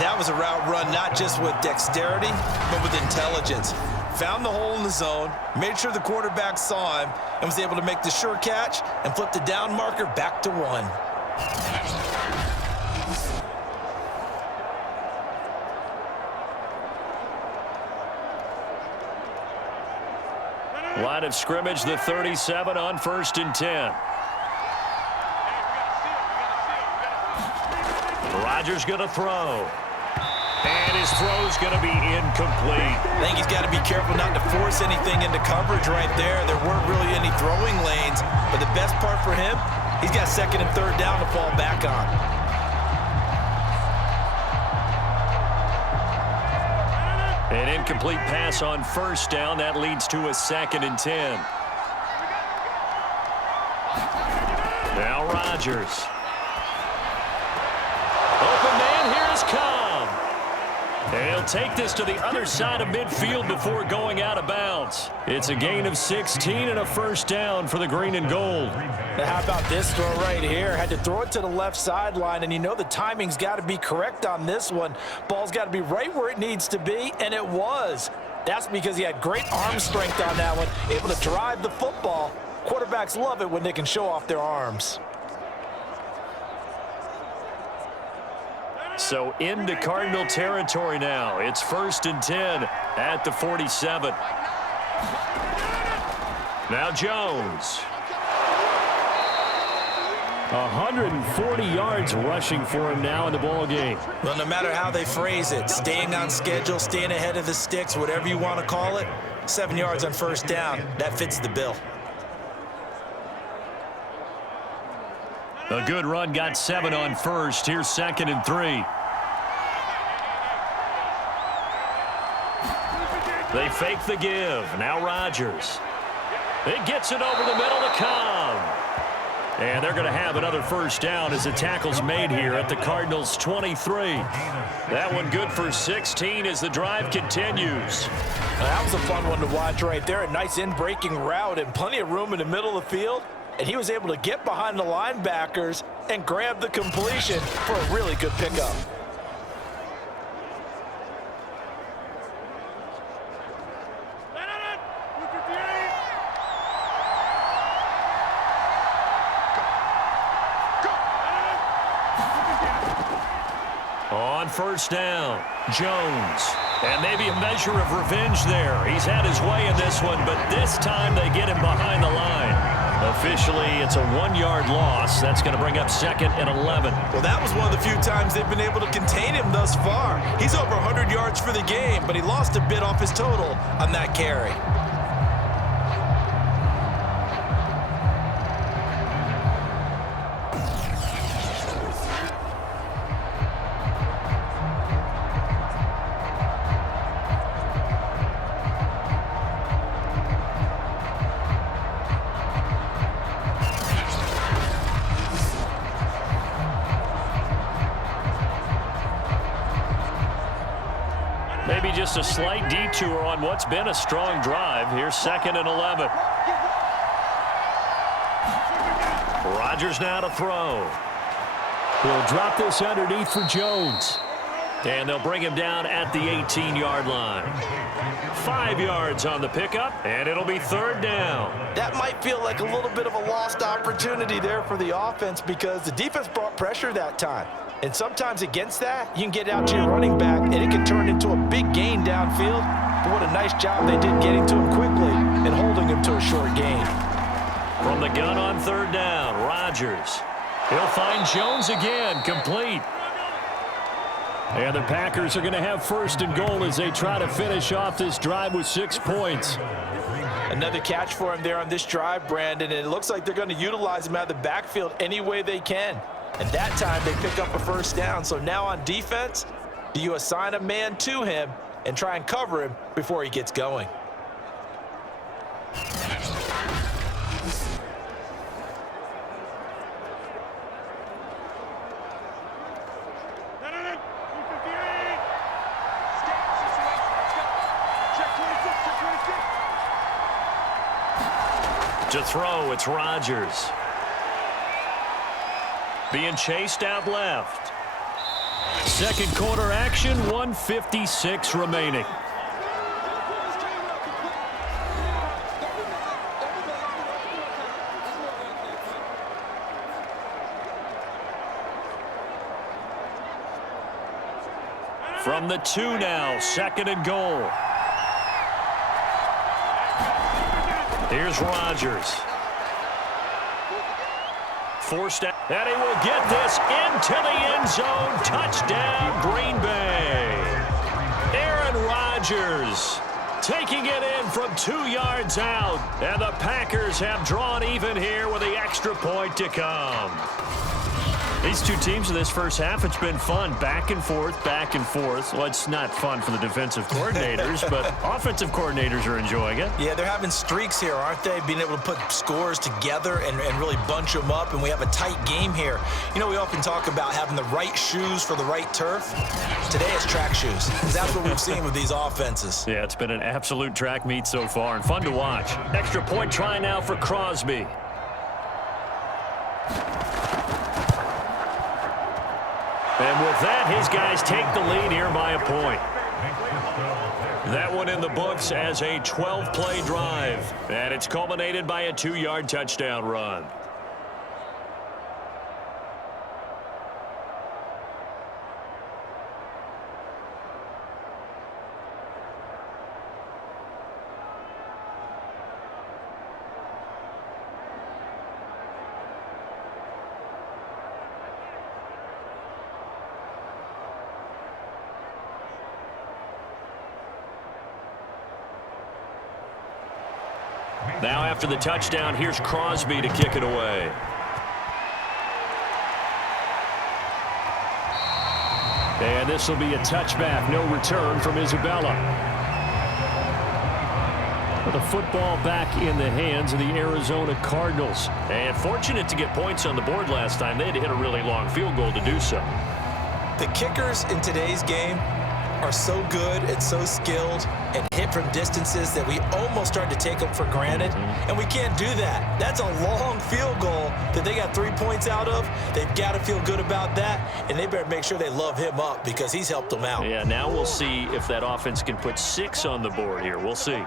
That was a route run not just with dexterity, but with intelligence. Found the hole in the zone, made sure the quarterback saw him, and was able to make the sure catch and flip the down marker back to 1. Line of scrimmage, the 37 on 1st and 10. Rodgers going to throw. And his throw's going to be incomplete. I think he's got to be careful not to force anything into coverage right there. There weren't really any throwing lanes, but the best part for him, he's got 2nd and 3rd down to fall back on. An incomplete pass on 1st down. That leads to a 2nd and 10. Now Rodgers. Open man, here is Cobb. And he'll take this to the other side of midfield before going out of bounds. It's a gain of 16 and a first down for the green and gold. Now how about this throw right here? Had to throw it to the left sideline, and you know the timing's got to be correct on this one. Ball's got to be right where it needs to be, and it was. That's because he had great arm strength on that one, able to drive the football. Quarterbacks love it when they can show off their arms. So into Cardinal territory now. It's 1st and 10 at the 47. Now Jones. 140 yards rushing for him now in the ball game. Well, no matter how they phrase it, staying on schedule, staying ahead of the sticks, whatever you want to call it, 7 yards on 1st down, that fits the bill. A good run, got 7 on 1st. Here's 2nd and 3. They fake the give. Now Rodgers. It gets it over the middle to Cobb. And they're going to have another first down as the tackle's made here at the Cardinals' 23. That one good for 16 as the drive continues. That was a fun one to watch right there. A nice in-breaking route and plenty of room in the middle of the field. And he was able to get behind the linebackers and grab the completion for a really good pickup. On first down, Jones. And maybe a measure of revenge there. He's had his way in this one, but this time they get him behind the line. Officially, it's a 1-yard loss. That's going to bring up 2nd and 11. Well, that was one of the few times they've been able to contain him thus far. He's over 100 yards for the game, but he lost a bit off his total on that carry. Maybe just a slight detour on what's been a strong drive. Here's 2nd and 11. Rodgers now to throw. He'll drop this underneath for Jones. And they'll bring him down at the 18-yard line. 5 yards on the pickup, and it'll be 3rd down. That might feel like a little bit of a lost opportunity there for the offense because the defense brought pressure that time. And sometimes against that, you can get out to your running back, and it can turn into a big gain downfield. But what a nice job they did getting to him quickly and holding him to a short gain. From the gun on 3rd down, Rodgers. He'll find Jones again, complete. And the Packers are going to have 1st and goal as they try to finish off this drive with 6 points. Another catch for him there on this drive, Brandon, and it looks like they're going to utilize him out of the backfield any way they can. And that time they pick up a first down. So now on defense, do you assign a man to him and try and cover him before he gets going? To throw, it's Rodgers. Being chased out left. Second quarter action, 1:56 remaining. From the 2 now, 2nd and goal. Here's Rodgers. Forced out, and he will get this into the end zone. Touchdown, Green Bay. Aaron Rodgers taking it in from 2 yards out. And the Packers have drawn even here with the extra point to come. These two teams in this first half, it's been fun. Back and forth, back and forth. Well, it's not fun for the defensive coordinators, but offensive coordinators are enjoying it. Yeah, they're having streaks here, aren't they? Being able to put scores together and really bunch them up, and we have a tight game here. You know, we often talk about having the right shoes for the right turf. Today it's track shoes, because that's what we've seen with these offenses. Yeah, it's been an absolute track meet so far, and fun to watch. Extra point try now for Crosby. And with that, his guys take the lead here by a point. That one in the books as a 12-play drive. And it's culminated by a 2-yard touchdown run. Now after the touchdown, here's Crosby to kick it away. And this will be a touchback, no return from Isabella. The football back in the hands of the Arizona Cardinals. And fortunate to get points on the board last time. They had to hit a really long field goal to do so. The kickers in today's game are so good and so skilled and hit from distances that we almost start to take them for granted. And we can't do that. That's a long field goal that they got 3 points out of. They've got to feel good about that, and they better make sure they love him up because he's helped them out. Yeah, now we'll see if that offense can put 6 on the board here. We'll see.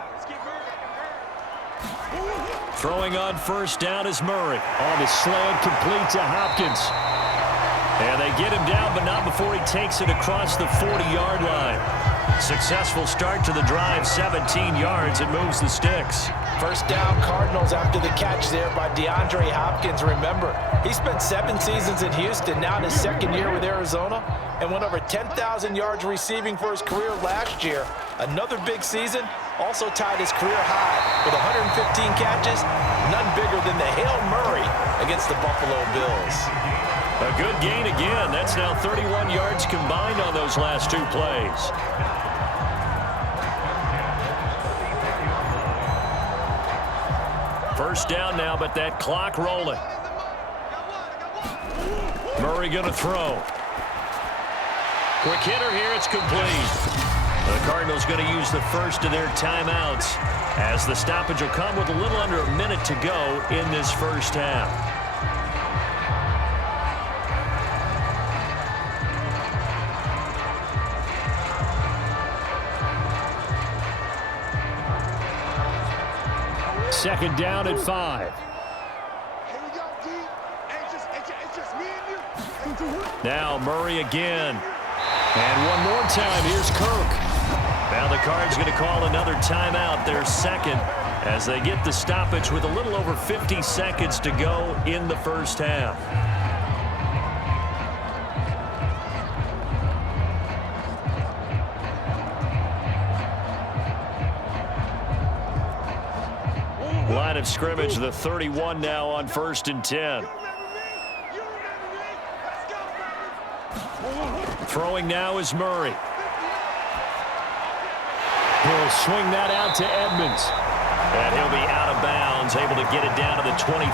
Throwing on first down is Murray. On the slant, complete to Hopkins. And they get him down, but not before he takes it across the 40-yard line. Successful start to the drive, 17 yards. It moves the sticks. First down, Cardinals after the catch there by DeAndre Hopkins. Remember, he spent 7 seasons in Houston, now in his second year with Arizona, and went over 10,000 yards receiving for his career last year. Another big season, also tied his career high with 115 catches, none bigger than the Hail Murray against the Buffalo Bills. A good gain again. That's now 31 yards combined on those last 2 plays. First down now, but that clock rolling. Murray going to throw. Quick hitter here. It's complete. The Cardinals going to use the first of their timeouts as the stoppage will come with a little under a minute to go in this first half. Second down at 5. Here we go, D. It's just me and you. Now Murray again. And one more time, here's Kirk. Now the Cards going to call another timeout, their second, as they get the stoppage with a little over 50 seconds to go in the first half. Line of scrimmage, the 31 now on 1st and 10. Throwing now is Murray. He'll swing that out to Edmonds. And he'll be out of bounds, able to get it down to the 25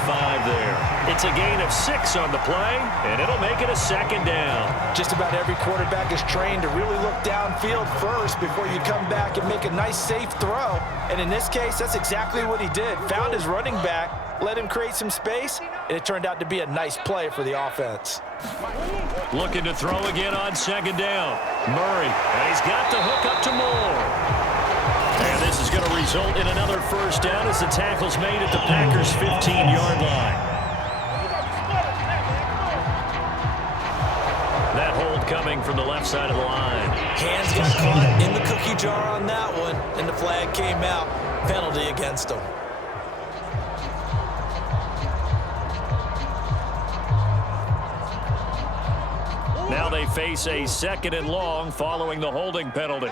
there. It's a gain of 6 on the play, and it'll make it a second down. Just about every quarterback is trained to really look downfield first before you come back and make a nice, safe throw. And in this case, that's exactly what he did. Found his running back, let him create some space, and it turned out to be a nice play for the offense. Looking to throw again on second down. Murray, and he's got the hook up to Moore. And this is going to result in another first down as the tackle's made at the Packers' 15-yard line. That hold coming from the left side of the line. Hands got caught in the cookie jar on that one, and the flag came out. Penalty against him. Now they face a 2nd and long following the holding penalty.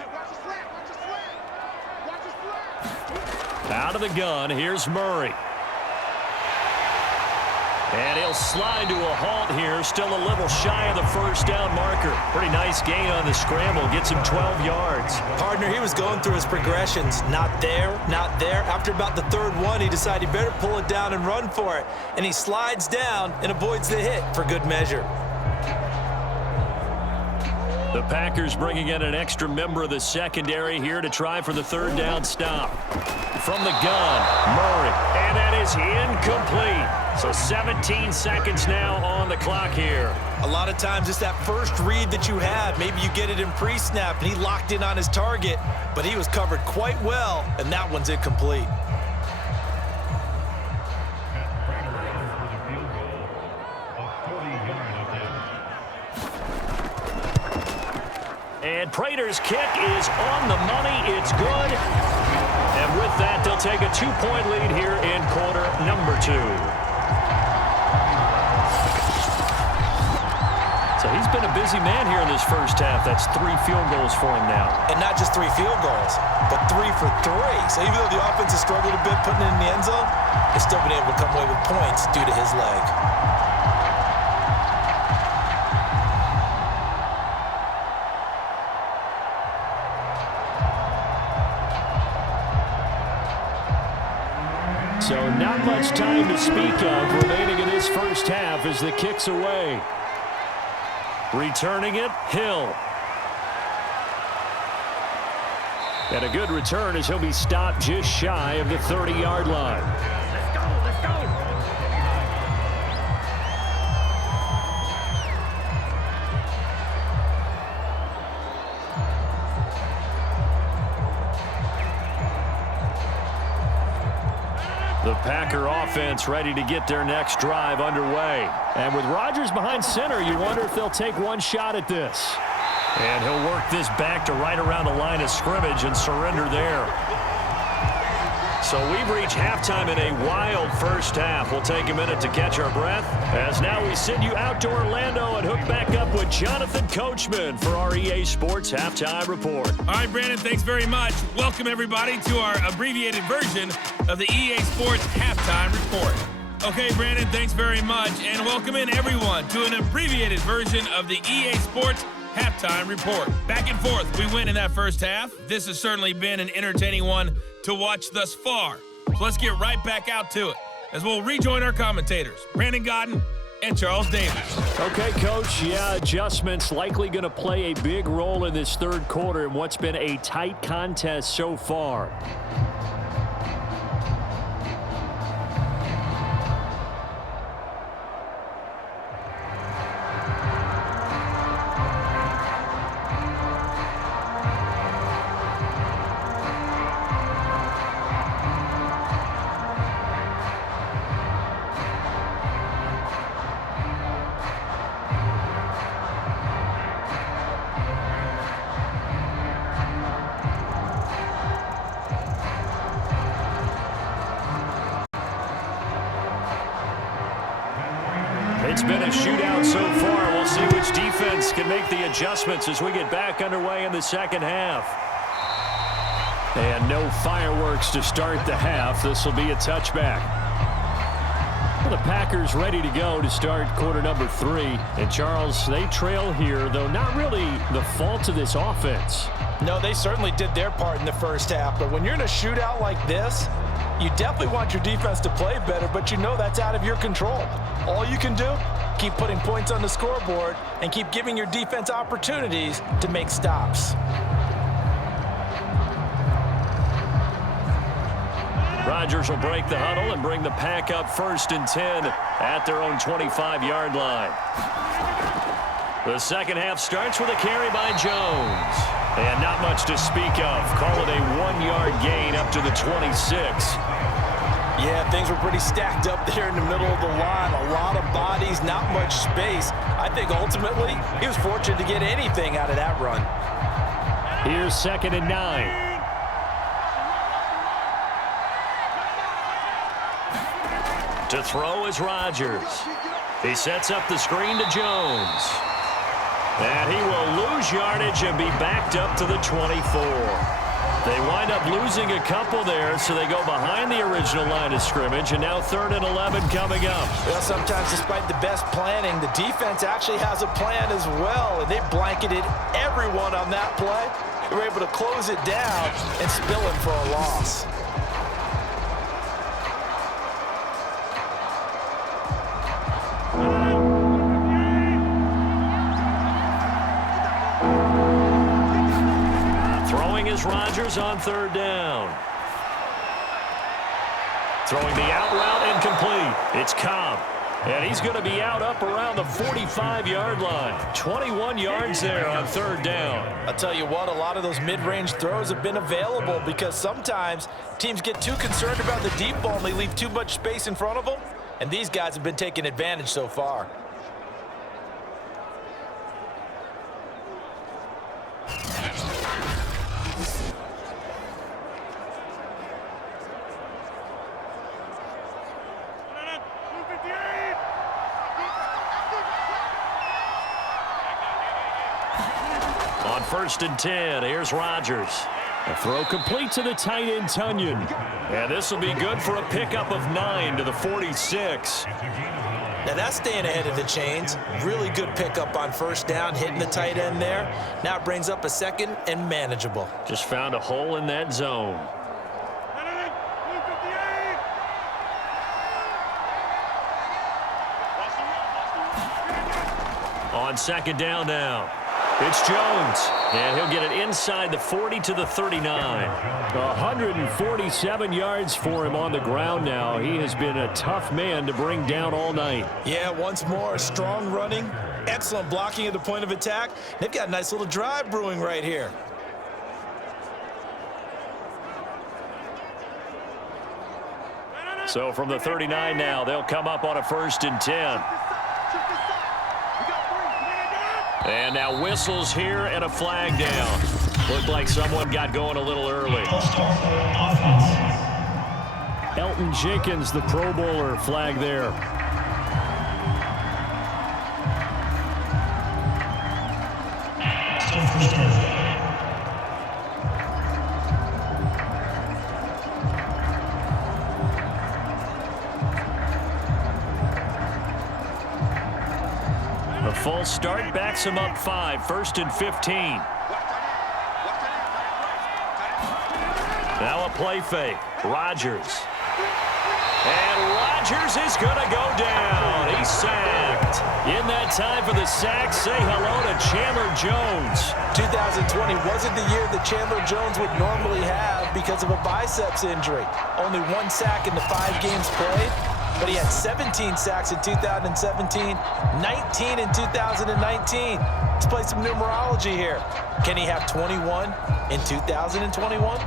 Out of the gun, here's Murray. And he'll slide to a halt here, still a little shy of the first down marker. Pretty nice gain on the scramble, gets him 12 yards. Partner, he was going through his progressions. Not there, not there. After about the 3rd one, he decided he better pull it down and run for it. And he slides down and avoids the hit for good measure. The Packers bringing in an extra member of the secondary here to try for the 3rd down stop. From the gun, Murray, and that is incomplete. So 17 seconds now on the clock here. A lot of times it's that first read that you have. Maybe you get it in pre-snap, and he locked in on his target, but he was covered quite well, and that one's incomplete. And Prater's kick is on the money. It's good. And with that, they'll take a 2-point lead here in quarter number 2. So he's been a busy man here in this first half. That's 3 field goals for him now. And not just 3 field goals, but 3 for 3. So even though the offense has struggled a bit putting it in the end zone, they've still been able to come away with points due to his leg. time to speak of remaining in this first half as the kick's away. Returning it, Hill. And a good return as he'll be stopped just shy of the 30-yard line. Let's go, let's go. The Packer offense ready to get their next drive underway. And with Rodgers behind center, you wonder if they'll take one shot at this. And he'll work this back to right around the line of scrimmage and surrender there. So we've reached halftime in a wild first half. We'll take a minute to catch our breath as now we send you out to Orlando and hook back up with Jonathan Coachman for our EA Sports Halftime Report. All right, Brandon, thanks very much. Welcome, everybody, to our abbreviated version of the EA Sports Halftime Report. Okay, Brandon, thanks very much. And welcome in, everyone, to an abbreviated version of the EA Sports Halftime Report. Back and forth, we win in that first half. This has certainly been an entertaining one to watch thus far. So let's get right back out to it as we'll rejoin our commentators, Brandon Godden and Charles Davis. Okay, Coach, adjustments likely going to play a big role in this third quarter in what's been a tight contest so far. It's been a shootout so far. We'll see which defense can make the adjustments as we get back underway in the second half. And no fireworks to start the half. This will be a touchback. Well, the Packers ready to go to start quarter number 3. And Charles, they trail here, though not really the fault of this offense. No, they certainly did their part in the first half. But when you're in a shootout like this, you definitely want your defense to play better, but you know that's out of your control. All you can do, keep putting points on the scoreboard and keep giving your defense opportunities to make stops. Rodgers will break the huddle and bring the Pack up 1st and 10 at their own 25-yard line. The second half starts with a carry by Jones. And not much to speak of. Call it a 1-yard gain up to the 26. Yeah, things were pretty stacked up there in the middle of the line. A lot of bodies, not much space. I think ultimately he was fortunate to get anything out of that run. Here's 2nd and 9. To throw is Rodgers. He sets up the screen to Jones. And he will lose yardage and be backed up to the 24. They wind up losing a couple there, so they go behind the original line of scrimmage, and now 3rd and 11 coming up. Well, sometimes despite the best planning, the defense actually has a plan as well, and they blanketed everyone on that play. They were able to close it down and spill him for a loss. Rodgers on 3rd down. Throwing the out route incomplete. It's Cobb. And he's going to be out up around the 45-yard line. 21 yards there on 3rd down. I'll tell you what, a lot of those mid-range throws have been available because sometimes teams get too concerned about the deep ball and they leave too much space in front of them. And these guys have been taking advantage so far. On 1st and 10, here's Rodgers. A throw complete to the tight end, Tunyon. And this will be good for a pickup of 9 to the 46. Now that's staying ahead of the chains. Really good pickup on 1st down, hitting the tight end there. Now it brings up a 2nd and manageable. Just found a hole in that zone. On second down now, it's Jones, and he'll get it inside the 40 to the 39. 147 yards for him on the ground now. He has been a tough man to bring down all night. Yeah, once more, strong running, excellent blocking at the point of attack. They've got a nice little drive brewing right here. So from the 39 now, they'll come up on a 1st and 10. And now whistles here and a flag down. Looked like someone got going a little early. Elton Jenkins, the Pro Bowler, flag there. The full start backs him up 5, 1st and 15. Now a play fake. Rodgers. And Rodgers is going to go down. He's sacked. In that time for the sack, say hello to Chandler Jones. 2020 wasn't the year that Chandler Jones would normally have because of a biceps injury. Only 1 sack in the 5 games played. But he had 17 sacks in 2017, 19 in 2019. Let's play some numerology here. Can he have 21 in 2021?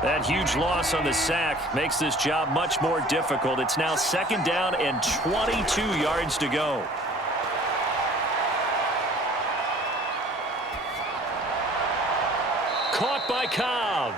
That huge loss on the sack makes this job much more difficult. It's now 2nd down and 22 yards to go. Caught by Cobb.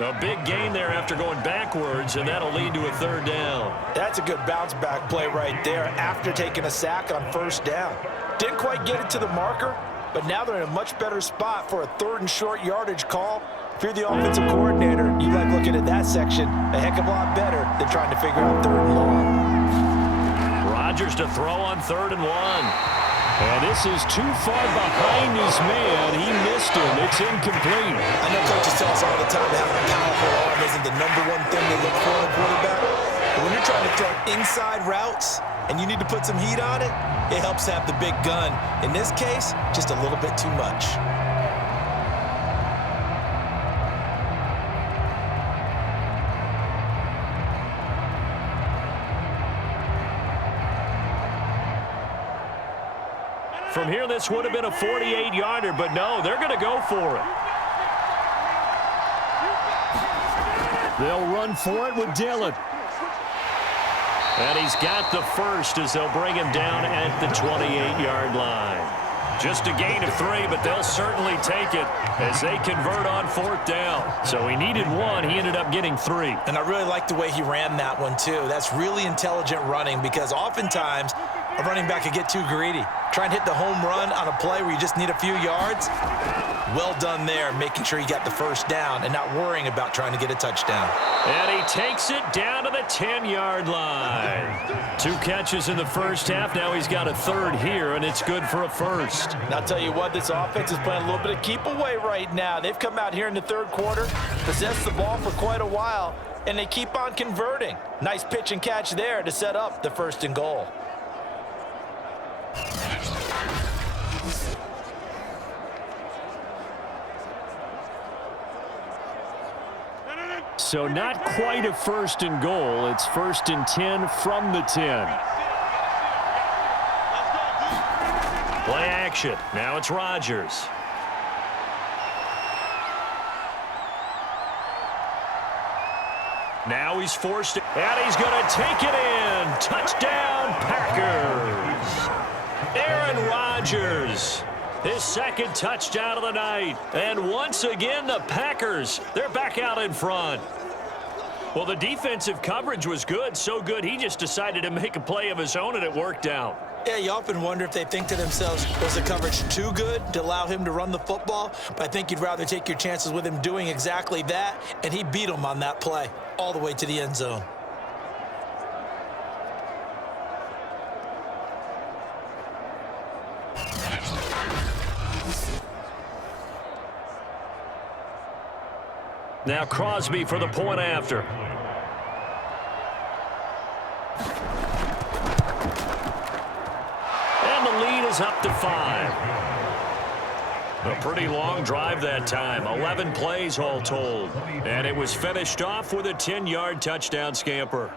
A big gain there after going backwards, and that'll lead to a 3rd down. That's a good bounce back play right there after taking a sack on 1st down. Didn't quite get it to the marker, but now they're in a much better spot for a 3rd and short yardage call. If you're the offensive coordinator, you like looking at that section a heck of a lot better than trying to figure out 3rd and long. Rodgers to throw on 3rd and 1. And this is too far behind his man. He missed him. It's incomplete. I know coaches tell us all the time that having a powerful arm isn't the #1 thing they look for in a quarterback. But when you're trying to throw inside routes and you need to put some heat on it, it helps have the big gun. In this case, just a little bit too much. From here, this would have been a 48-yarder, but no, they're going to go for it. They'll run for it with Dillon. And he's got the first as they'll bring him down at the 28-yard line. Just a gain of 3, but they'll certainly take it as they convert on 4th down. So he needed 1. He ended up getting 3. And I really like the way he ran that one, too. That's really intelligent running because oftentimes a running back could get too greedy. Try and hit the home run on a play where you just need a few yards. Well done there, making sure he got the 1st down and not worrying about trying to get a touchdown. And he takes it down to the 10-yard line. 2 catches in the 1st half. Now he's got a 3rd here, and it's good for a 1st. And I'll tell you what, this offense is playing a little bit of keep away right now. They've come out here in the 3rd quarter, possessed the ball for quite a while, and they keep on converting. Nice pitch and catch there to set up the 1st and goal. So not quite a 1st and goal. It's 1st and 10 from the 10. Play action. Now it's Rodgers. Now he's forced it, and he's going to take it in. Touchdown, Packers. Aaron Rodgers, his 2nd touchdown of the night. And once again, the Packers, they're back out in front. Well, the defensive coverage was good, so good he just decided to make a play of his own, and it worked out. Yeah, you often wonder if they think to themselves, was the coverage too good to allow him to run the football? But I think you'd rather take your chances with him doing exactly that, and he beat him on that play all the way to the end zone. Now Crosby for the point after. And the lead is up to 5. A pretty long drive that time. 11 plays all told. And it was finished off with a 10-yard touchdown scamper.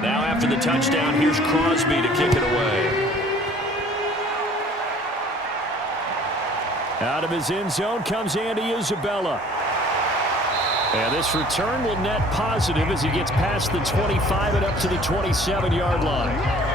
Now after the touchdown, here's Crosby to kick it away. Out of his end zone comes Andy Isabella. And this return will net positive as he gets past the 25 and up to the 27-yard line.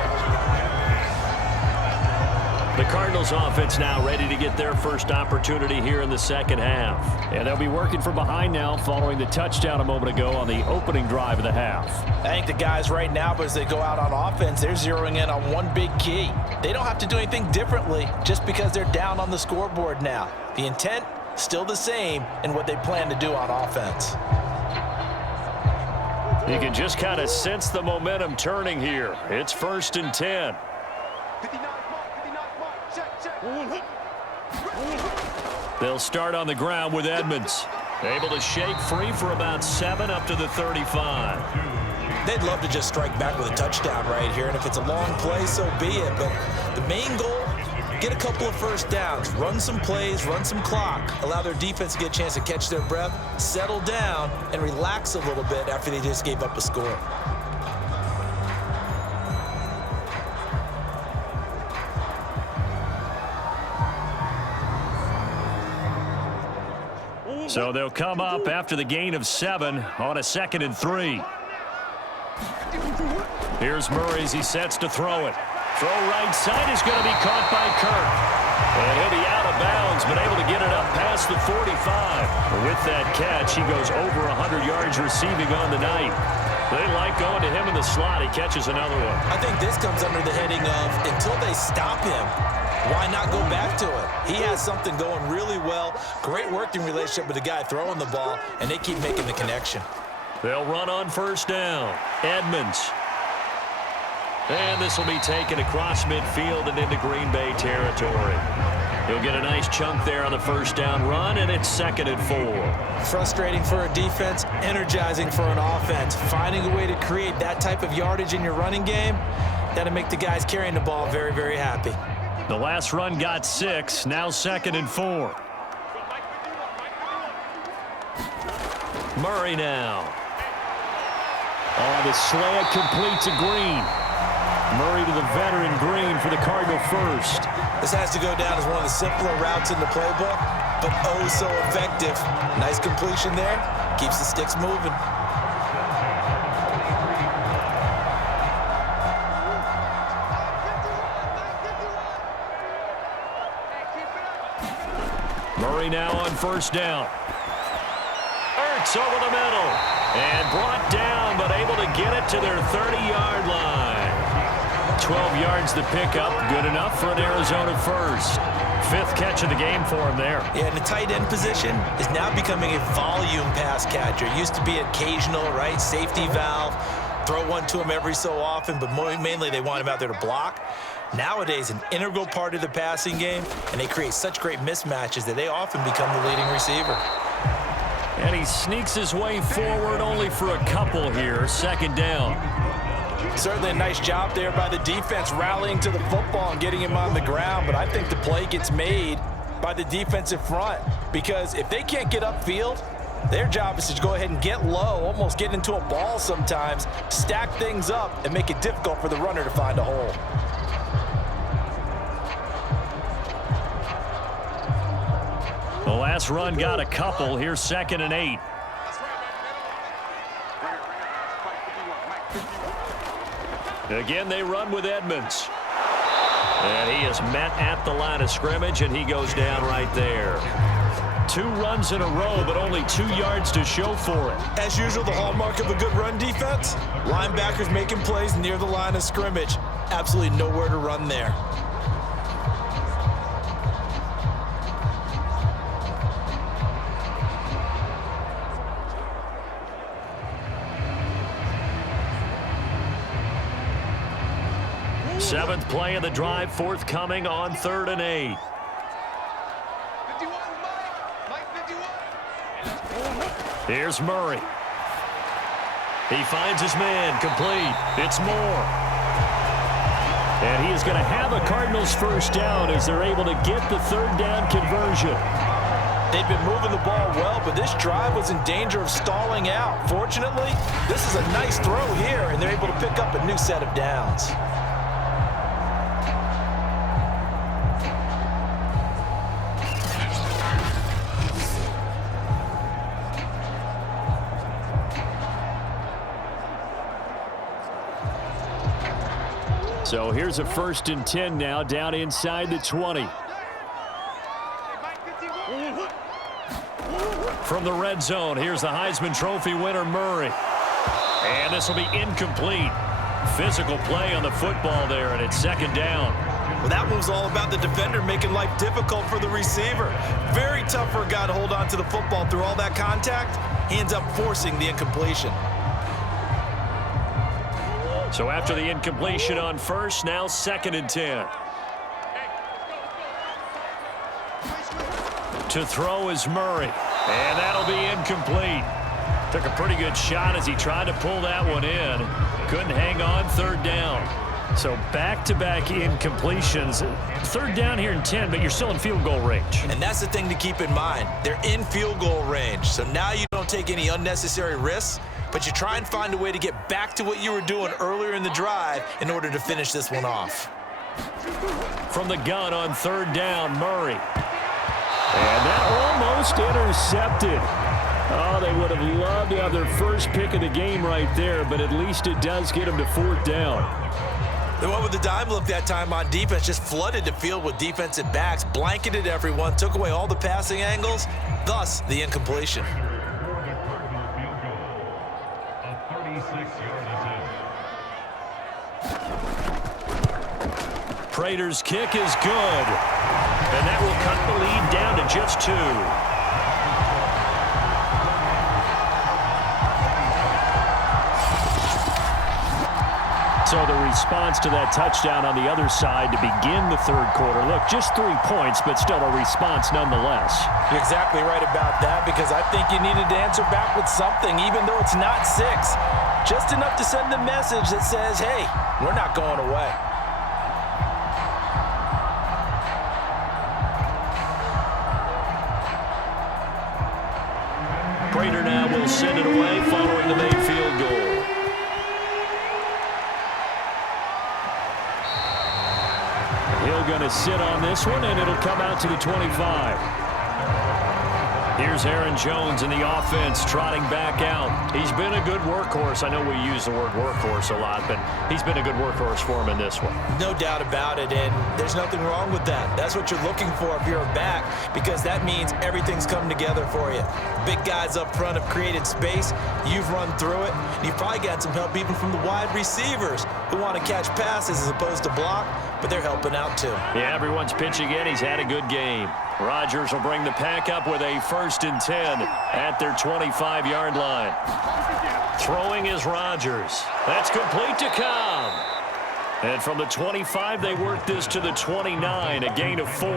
The Cardinals offense now ready to get their first opportunity here in the second half. And they'll be working from behind now following the touchdown a moment ago on the opening drive of the half. I think the guys right now, as they go out on offense, they're zeroing in on one big key. They don't have to do anything differently just because they're down on the scoreboard now. The intent, still the same in what they plan to do on offense. You can just kind of sense the momentum turning here. It's 1st and 10. They'll start on the ground with Edmonds. Able to shake free for about 7 up to the 35. They'd love to just strike back with a touchdown right here, and if it's a long play, so be it. But the main goal, get a couple of first downs, run some plays, run some clock, allow their defense to get a chance to catch their breath, settle down, and relax a little bit after they just gave up a score. So they'll come up after the gain of 7 on a 2nd and 3. Here's Murray as he sets to throw it. Throw right side is going to be caught by Kirk. And he'll be out of bounds, but able to get it up past the 45. With that catch, he goes over 100 yards receiving on the night. They like going to him in the slot. He catches another one. I think this comes under the heading of until they stop him, why not go back to it? He has something going really well. Great working relationship with the guy throwing the ball, and they keep making the connection. They'll run on 1st down. Edmonds. And this will be taken across midfield and into Green Bay territory. He'll get a nice chunk there on the 1st down run, and it's 2nd and 4. Frustrating for a defense, energizing for an offense. Finding a way to create that type of yardage in your running game, that'll make the guys carrying the ball very, very happy. The last run got 6, now 2nd and 4. Murray now. Oh, the slant completes to Green. Murray to the veteran Green for the Cardinal first. This has to go down as one of the simpler routes in the playbook, but oh so effective. Nice completion there. Keeps the sticks moving. Murray now on 1st down. Ertz over the middle. And brought down, but able to get it to their 30-yard line. 12 yards to pick up. Good enough for an Arizona first. 5th catch of the game for him there. Yeah, and the tight end position is now becoming a volume pass catcher. It used to be occasional, right? Safety valve. Throw one to him every so often, but mainly they want him out there to block. Nowadays, an integral part of the passing game, and they create such great mismatches that they often become the leading receiver. And he sneaks his way forward only for a couple here. 2nd down. Certainly a nice job there by the defense rallying to the football and getting him on the ground, but I think the play gets made by the defensive front because if they can't get upfield, their job is to go ahead and get low, almost get into a ball sometimes, stack things up, and make it difficult for the runner to find a hole. The last run got a couple. Here's 2nd and 8. Again, they run with Edmonds. And he is met at the line of scrimmage, and he goes down right there. 2 runs in a row, but only 2 yards to show for it. As usual, the hallmark of a good run defense, linebackers making plays near the line of scrimmage. Absolutely nowhere to run there. Seventh play of the drive, forthcoming on 3rd and 8. 51, Mike 51. Here's Murray. He finds his man, complete. It's Moore. And he is going to have a Cardinals first down as they're able to get the 3rd down conversion. They've been moving the ball well, but this drive was in danger of stalling out. Fortunately, this is a nice throw here, and they're able to pick up a new set of downs. So here's a 1st and 10 now, down inside the 20. From the red zone, here's the Heisman Trophy winner, Murray. And this will be incomplete. Physical play on the football there, and it's 2nd down. Well, that one was all about the defender making life difficult for the receiver. Very tough for a guy to hold on to the football through all that contact. He ends up forcing the incompletion. So after the incompletion on 1st, now 2nd and 10. To throw is Murray, and that'll be incomplete. Took a pretty good shot as he tried to pull that one in. Couldn't hang on, 3rd down. So back-to-back incompletions. 3rd down here in 10, but you're still in field goal range. And that's the thing to keep in mind. They're in field goal range, so now you don't take any unnecessary risks, but you try and find a way to get back to what you were doing earlier in the drive in order to finish this one off. From the gun on 3rd down, Murray. And that almost intercepted. Oh, they would have loved to have their first pick of the game right there, but at least it does get them to 4th down. The one with the dime look that time on defense just flooded the field with defensive backs, blanketed everyone, took away all the passing angles, thus the incompletion. Prater's kick is good, and that will cut the lead down to just 2. So the response to that touchdown on the other side to begin the 3rd quarter. Look, just 3 points, but still a response nonetheless. You're exactly right about that, because I think you needed to answer back with something, even though it's not 6. Just enough to send a message that says, hey, we're not going away. Prater now will send it away following the made field goal. He'll going to sit on this one, and it'll come out to the 25. Here's Aaron Jones in the offense trotting back out. He's been a good workhorse. I know we use the word workhorse a lot, but he's been a good workhorse for him in this one. No doubt about it, and there's nothing wrong with that. That's what you're looking for if you're a back, because that means everything's come together for you. Big guys up front have created space. You've run through it. And you've probably got some help even from the wide receivers who want to catch passes as opposed to block, but they're helping out too. Yeah, everyone's pitching in. He's had a good game. Rodgers will bring the pack up with a 1st and 10 at their 25-yard line. Throwing is Rodgers. That's complete to Cobb. And from the 25, they work this to the 29, a gain of 4.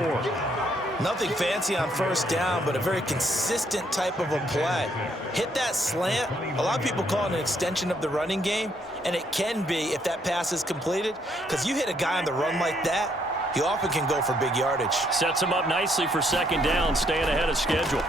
Nothing fancy on 1st down, but a very consistent type of a play. Hit that slant. A lot of people call it an extension of the running game, and it can be if that pass is completed, because you hit a guy on the run like that, he often can go for big yardage. Sets him up nicely for 2nd down, staying ahead of schedule.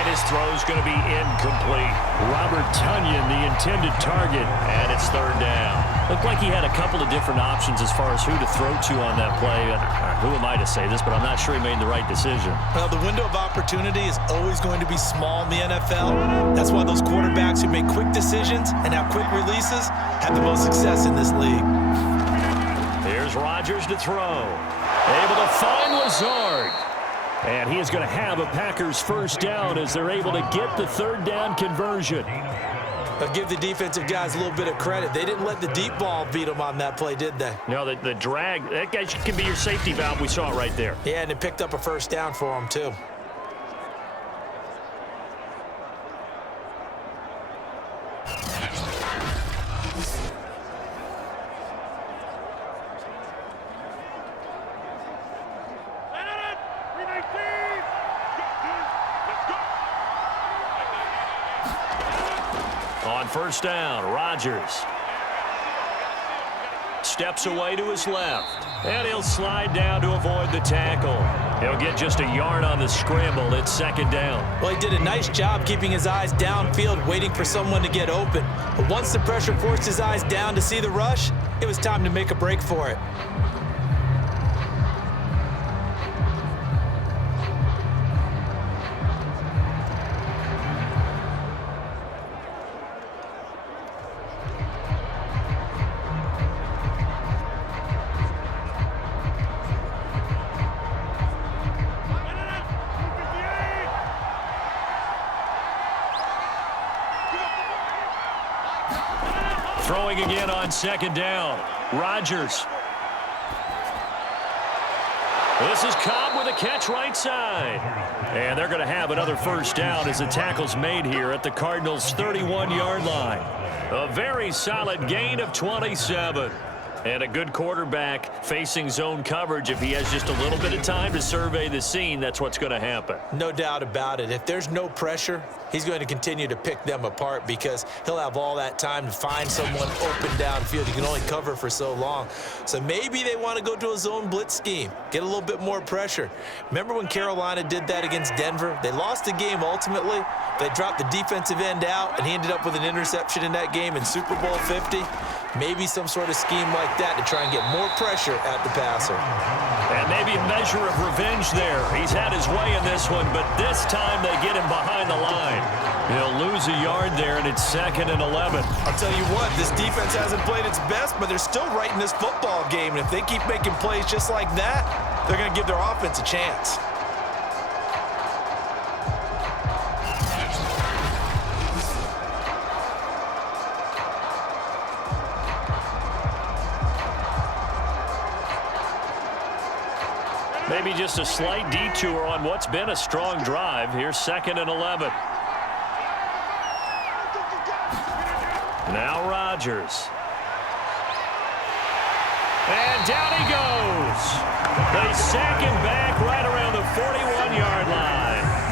And his throw's going to be incomplete. Robert Tonyan, the intended target, and it's third down. Looked like he had a couple of different options as far as who to throw to on that play. Who am I to say this, but I'm not sure he made the right decision. Well, the window of opportunity is always going to be small in the NFL. That's why those quarterbacks who make quick decisions and have quick releases have the most success in this league. Here's Rodgers to throw. Able to find Lazard. And he is going to have a Packers first down as they're able to get the third down conversion. I'll give the defensive guys a little bit of credit. They didn't let the deep ball beat them on that play, did they? No, the drag, that guy can be your safety valve. We saw it right there. Yeah, and it picked up a first down for them, too. On first down, Rodgers steps away to his left, and he'll slide down to avoid the tackle. He'll get just a yard on the scramble. It's second down. Well, he did a nice job keeping his eyes downfield, waiting for someone to get open. But once the pressure forced his eyes down to see the rush, it was time to make a break for it. Throwing again on second down. Rodgers. This is Cobb with a catch right side. And they're going to have another first down as the tackle's made here at the Cardinals' 31-yard line. A very solid gain of 27. And a good quarterback facing zone coverage. If he has just a little bit of time to survey the scene, that's what's going to happen. No doubt about it. If there's no pressure, he's going to continue to pick them apart because he'll have all that time to find someone open downfield. He can only cover for so long. So maybe they want to go to a zone blitz scheme, get a little bit more pressure. Remember when Carolina did that against Denver? They lost the game ultimately. They dropped the defensive end out, and he ended up with an interception in that game in Super Bowl 50. Maybe some sort of scheme like that to try and get more pressure at the passer. And maybe a measure of revenge there. He's had his way in this one, but this time they get him behind the line. He'll lose a yard there, and it's 2nd and 11. I'll tell you what, this defense hasn't played its best, but they're still right in this football game. And if they keep making plays just like that, they're going to give their offense a chance. Maybe just a slight detour on what's been a strong drive. Here's 2nd and 11. Now Rodgers. And down he goes. They sack him back right around the 41-yard line.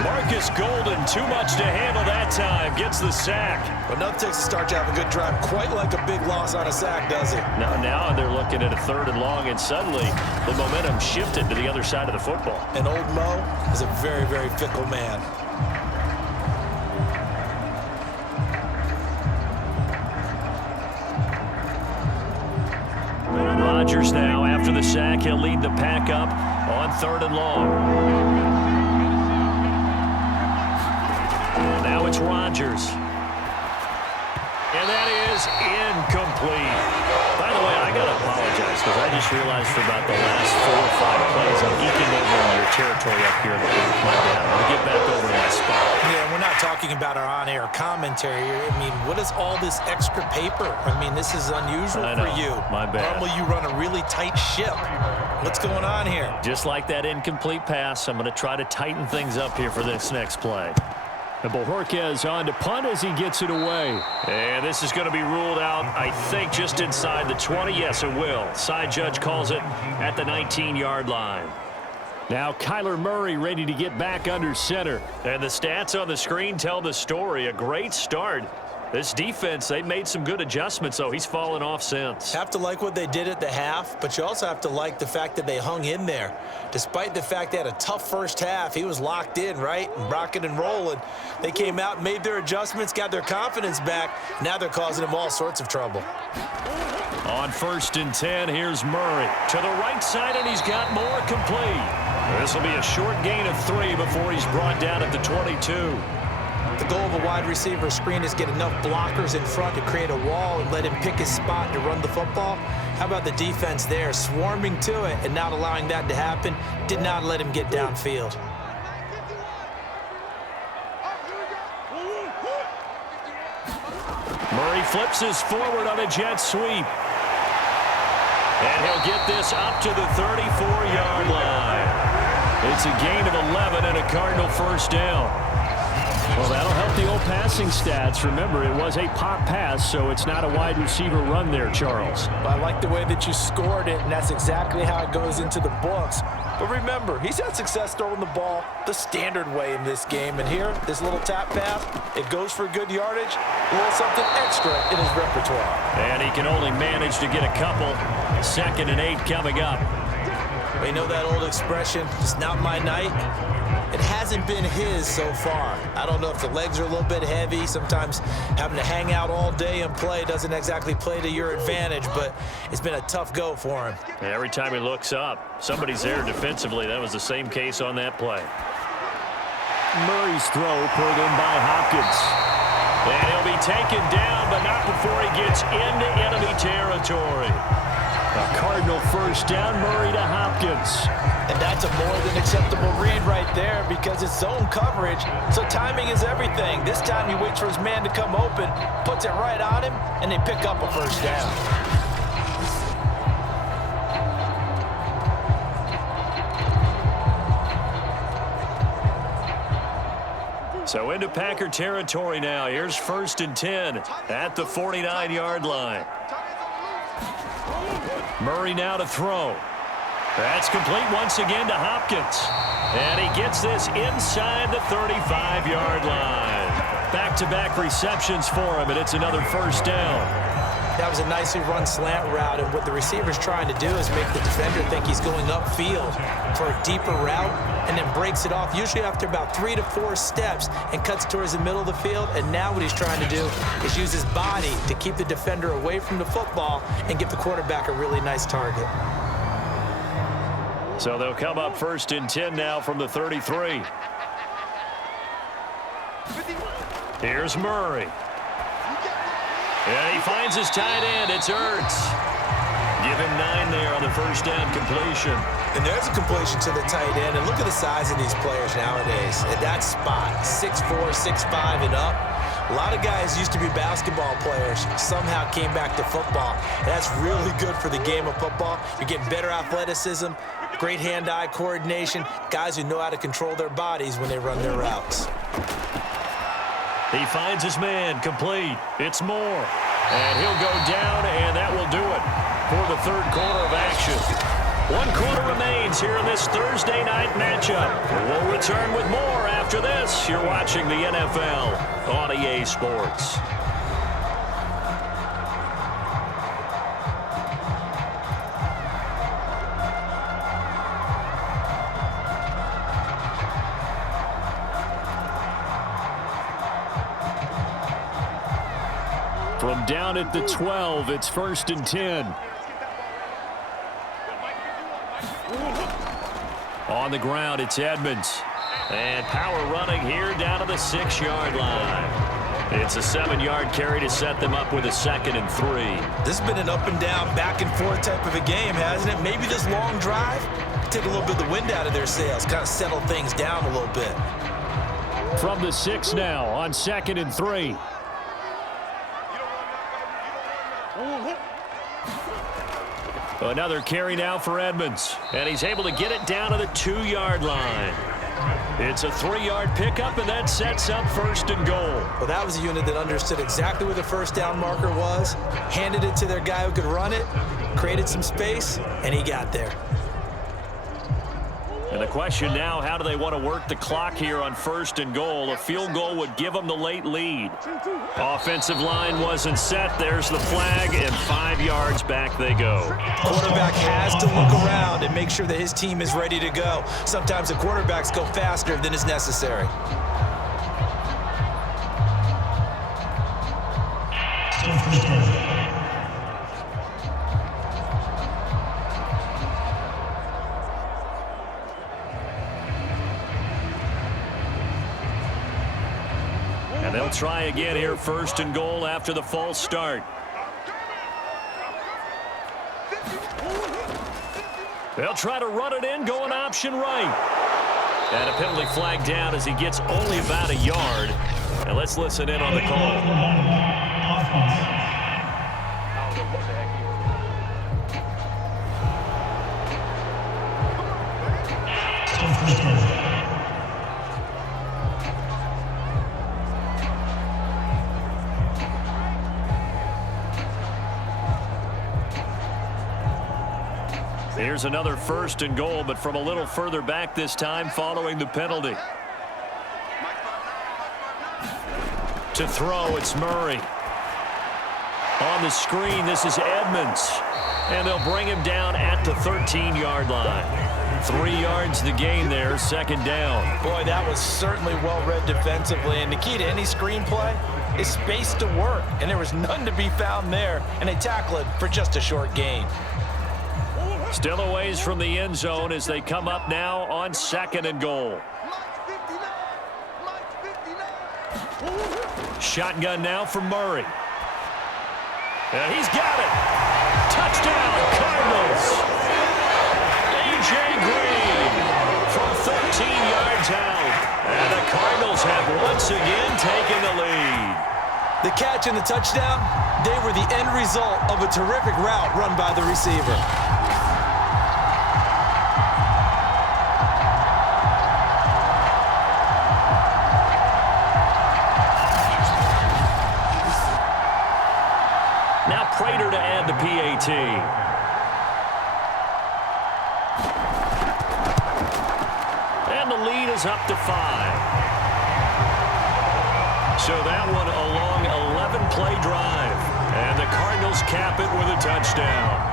Marcus Golden, too much to handle that time, gets the sack. But nothing takes a start to have a good drive quite like a big loss on a sack, does it? Now they're looking at a 3rd and long, and suddenly the momentum shifted to the other side of the football. And old Mo is a very, very fickle man. Rodgers now, after the sack, he'll lead the pack up on 3rd and long. Now it's Rodgers. And that is incomplete. By the way, I got to apologize because I just realized for about the last 4 or 5 plays I'm eking over in your territory up here in the booth. My bad. I'll get back over to my spot. Yeah, we're not talking about our on-air commentary. I mean, what is all this extra paper? I mean, this is unusual for you. My bad. Normally you run a really tight ship. What's going on here? Just like that incomplete pass, I'm going to try to tighten things up here for this next play. And Bojorquez on to punt as he gets it away. And this is going to be ruled out, I think, just inside the 20. Yes, it will. Side judge calls it at the 19-yard line. Now Kyler Murray ready to get back under center. And the stats on the screen tell the story. A great start This defense, they made some good adjustments, though. He's fallen off since. Have to like what they did at the half, but you also have to like the fact that they hung in there. Despite the fact they had a tough first half, he was locked in, right? And rocking and rolling. They came out and made their adjustments, got their confidence back. Now they're causing him all sorts of trouble. On 1st and 10, here's Murray. To the right side, and he's got more complete. This will be a short gain of 3 before he's brought down at the 22. The goal of a wide receiver screen is get enough blockers in front to create a wall and let him pick his spot to run the football. How about the defense there, swarming to it and not allowing that to happen? Did not let him get downfield. Murray flips his forward on a jet sweep. And he'll get this up to the 34-yard line. It's a gain of 11 and a Cardinal first down. Well, that'll help the old passing stats. Remember, it was a pop pass, so it's not a wide receiver run there, Charles. I like the way that you scored it, and that's exactly how it goes into the books. But remember, he's had success throwing the ball the standard way in this game. And here, this little tap pass, it goes for good yardage, a little something extra in his repertoire. And he can only manage to get a couple. 2nd and 8 coming up. We know that old expression, it's not my night. It hasn't been his so far. I don't know if the legs are a little bit heavy. Sometimes having to hang out all day and play doesn't exactly play to your advantage, but it's been a tough go for him. Every time he looks up, somebody's there defensively. That was the same case on that play. Murray's throw pulled in by Hopkins. And he'll be taken down, but not before he gets into enemy territory. A Cardinal first down, Murray to Hopkins. And that's a more than acceptable read right there because it's zone coverage, so timing is everything. This time he waits for his man to come open, puts it right on him, and they pick up a first down. So into Packer territory now. Here's 1st and 10 at the 49-yard line. Murray now to throw. That's complete once again to Hopkins. And he gets this inside the 35-yard line. Back-to-back receptions for him, and it's another first down. That was a nicely run slant route, and what the receiver's trying to do is make the defender think he's going upfield for a deeper route and then breaks it off, usually after about 3 to 4 steps, and cuts towards the middle of the field. And now what he's trying to do is use his body to keep the defender away from the football and give the quarterback a really nice target. So they'll come up 1st and 10 now from the 33. Here's Murray. And he finds his tight end. It's Ertz. Give him 9 there on the first down completion. And there's a completion to the tight end. And look at the size of these players nowadays. At that spot, 6'4", 6'5", and up. A lot of guys used to be basketball players, somehow came back to football. And that's really good for the game of football. You're getting better athleticism, great hand-eye coordination, guys who know how to control their bodies when they run their routes. He finds his man, complete. It's Moore. And he'll go down, and that will do it for the 3rd quarter of action. 1 quarter remains here in this Thursday night matchup. We'll return with more after this. You're watching the NFL on EA Sports. From down at the 12, it's 1st and 10. On the ground, it's Edmonds. And power running here down to the 6-yard line. It's a 7-yard carry to set them up with a 2nd and 3. This has been an up and down, back and forth type of a game, hasn't it? Maybe this long drive take a little bit of the wind out of their sails, kind of settle things down a little bit. From the 6 now on 2nd and 3. Another carry now for Edmonds. And he's able to get it down to the 2-yard line. It's a 3-yard pickup, and that sets up 1st and goal. Well, that was a unit that understood exactly where the first down marker was, handed it to their guy who could run it, created some space, and he got there. And the question now, how do they want to work the clock here on 1st and goal? A field goal would give them the late lead. Offensive line wasn't set. There's the flag, and 5 yards back they go. Quarterback has to look around and make sure that his team is ready to go. Sometimes the quarterbacks go faster than is necessary. And they'll try again here, 1st and goal after the false start. They'll try to run it in, going option right. And a penalty flag down as he gets only about a yard. And let's listen in on the call. Here's another 1st and goal, but from a little further back this time following the penalty. To throw, it's Murray. On the screen, this is Edmonds. And they'll bring him down at the 13-yard line. 3 yards the gain there, 2nd down. Boy, that was certainly well-read defensively. And the key to any screenplay is space to work. And there was none to be found there. And they tackle it for just a short gain. Still a ways from the end zone as they come up now on 2nd and goal. Shotgun now for Murray. And he's got it. Touchdown, Cardinals. A.J. Green from 13 yards out. And the Cardinals have once again taken the lead. The catch and the touchdown, they were the end result of a terrific route run by the receiver. Prater to add the PAT. And the lead is up to 5. So that one a long 11-play drive. And the Cardinals cap it with a touchdown.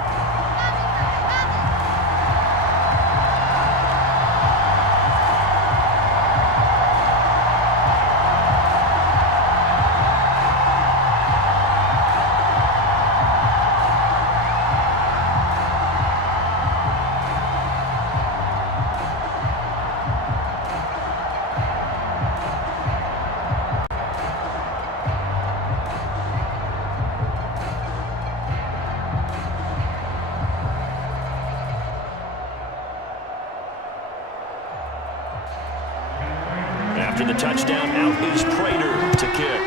After the touchdown, out is Prater to kick.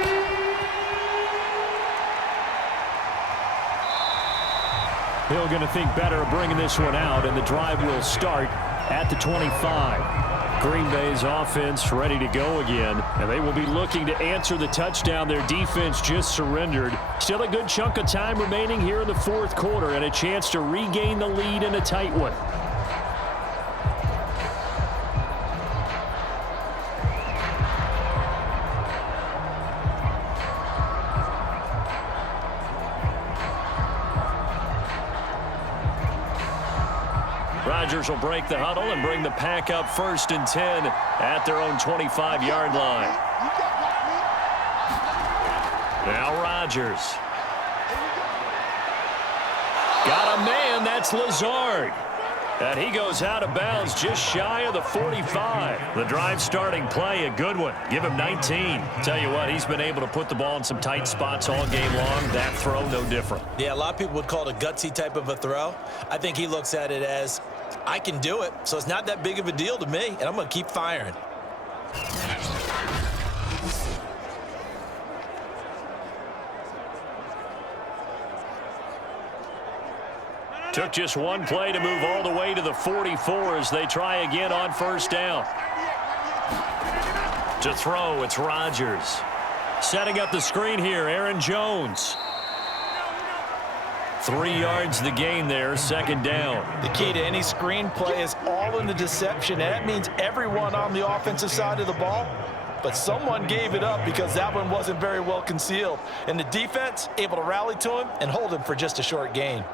Hill going to think better of bringing this one out, and the drive will start at the 25. Green Bay's offense ready to go again, and they will be looking to answer the touchdown. Their defense just surrendered. Still a good chunk of time remaining here in the 4th quarter, and a chance to regain the lead in a tight one. Rodgers will break the huddle and bring the pack up 1st and 10 at their own 25-yard line. Now Rodgers. Got a man, that's Lazard. And he goes out of bounds just shy of the 45. The drive starting play, a good one. Give him 19. Tell you what, he's been able to put the ball in some tight spots all game long. That throw, no different. Yeah, a lot of people would call it a gutsy type of a throw. I think he looks at it as, I can do it, so it's not that big of a deal to me, and I'm going to keep firing. Took just one play to move all the way to the 44 as they try again on 1st down. To throw, it's Rodgers. Setting up the screen here, Aaron Jones. 3 yards the gain there, second down. The key to any screen play is all in the deception, and that means everyone on the offensive side of the ball. But someone gave it up because that one wasn't very well concealed. And the defense able to rally to him and hold him for just a short gain.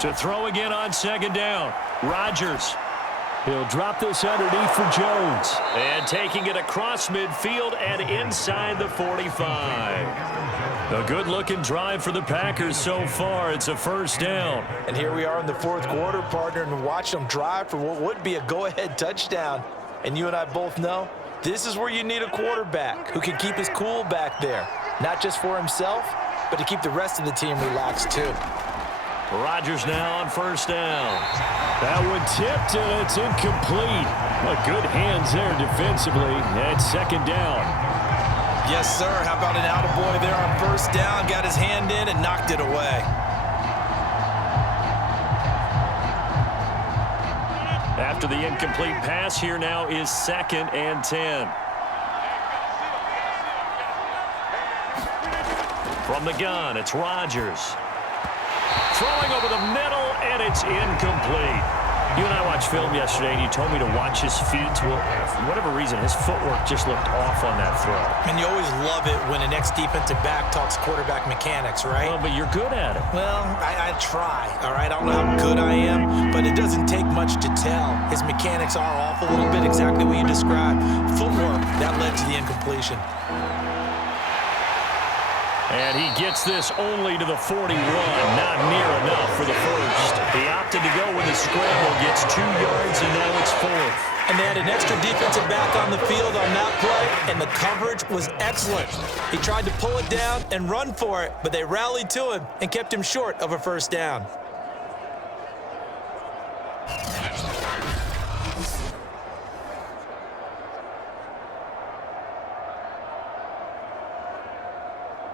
To throw again on second down, Rodgers. He'll drop this underneath for Jones. And taking it across midfield and inside the 45. A good-looking drive for the Packers so far. It's a first down. And here we are in the fourth quarter, partner, and watch them drive for what would be a go-ahead touchdown. And you and I both know this is where you need a quarterback who can keep his cool back there. Not just for himself, but to keep the rest of the team relaxed too. Rodgers now on first down. That one tipped, and it's incomplete. Well, good hands there defensively at second down. Yes, sir. How about an attaboy there on first down? Got his hand in and knocked it away. After the incomplete pass, here now is 2nd and 10. From the gun, it's Rodgers. Throwing over the middle, and it's incomplete. You and I watched film yesterday, and you told me to watch his feet. Well, for whatever reason, his footwork just looked off on that throw. And you always love it when an ex-defensive back talks quarterback mechanics, right? Well, but you're good at it. Well, I try, all right? I don't know how good I am, but it doesn't take much to tell. His mechanics are off a little bit, exactly what you described. Footwork, that led to the incompletion. And he gets this only to the 41, not near enough for the first. He opted to go with a scramble, gets 2 yards, and now it's 4th. And they had an extra defensive back on the field on that play, and the coverage was excellent. He tried to pull it down and run for it, but they rallied to him and kept him short of a first down.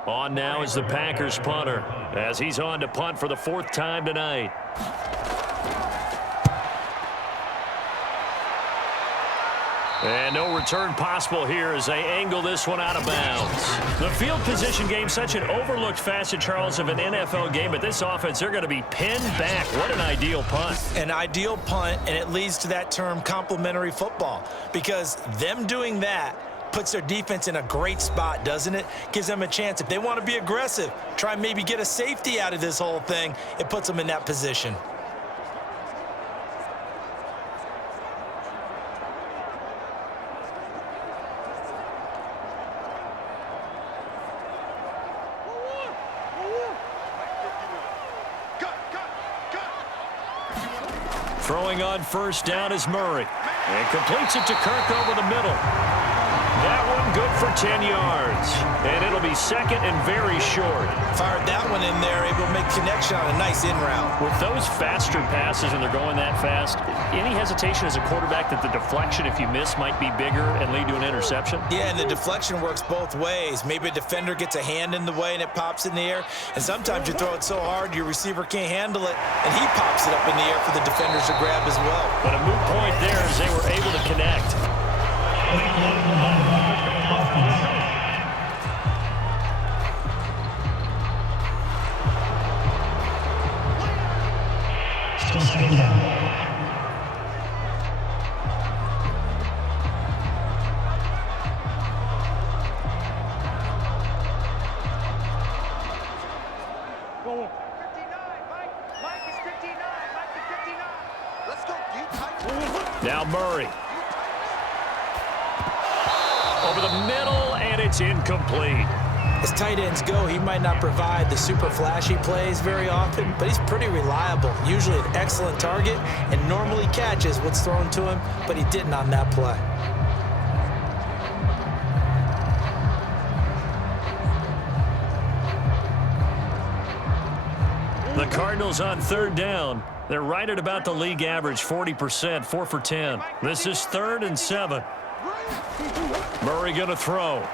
On now is the Packers punter, as he's on to punt for the 4th time tonight. And no return possible here as they angle this one out of bounds. The field position game, such an overlooked facet, Charles, of an NFL game. But this offense, they're going to be pinned back. What an ideal punt. An ideal punt, and it leads to that term complementary football. Because them doing that puts their defense in a great spot, doesn't it? Gives them a chance. If they want to be aggressive, try and maybe get a safety out of this whole thing, it puts them in that position. Throwing on first down is Murray. And completes it to Kirk over the middle. That one good for 10 yards. And it'll be 2nd and very short. Fired that one in there, able to make connection on a nice in route. With those faster passes and they're going that fast, any hesitation as a quarterback that the deflection, if you miss, might be bigger and lead to an interception? Yeah, and the deflection works both ways. Maybe a defender gets a hand in the way and it pops in the air. And sometimes you throw it so hard your receiver can't handle it, and he pops it up in the air for the defenders to grab as well. But a moot point there as they were able to connect. Now Murray. Over the middle, and it's incomplete. As tight ends go, he might not provide the super flashy plays very often, but he's pretty reliable. Usually an excellent target and normally catches what's thrown to him, but he didn't on that play. The Cardinals on 3rd down. They're right at about the league average, 40%, 4 for 10. This is 3rd and 7. Murray going to throw.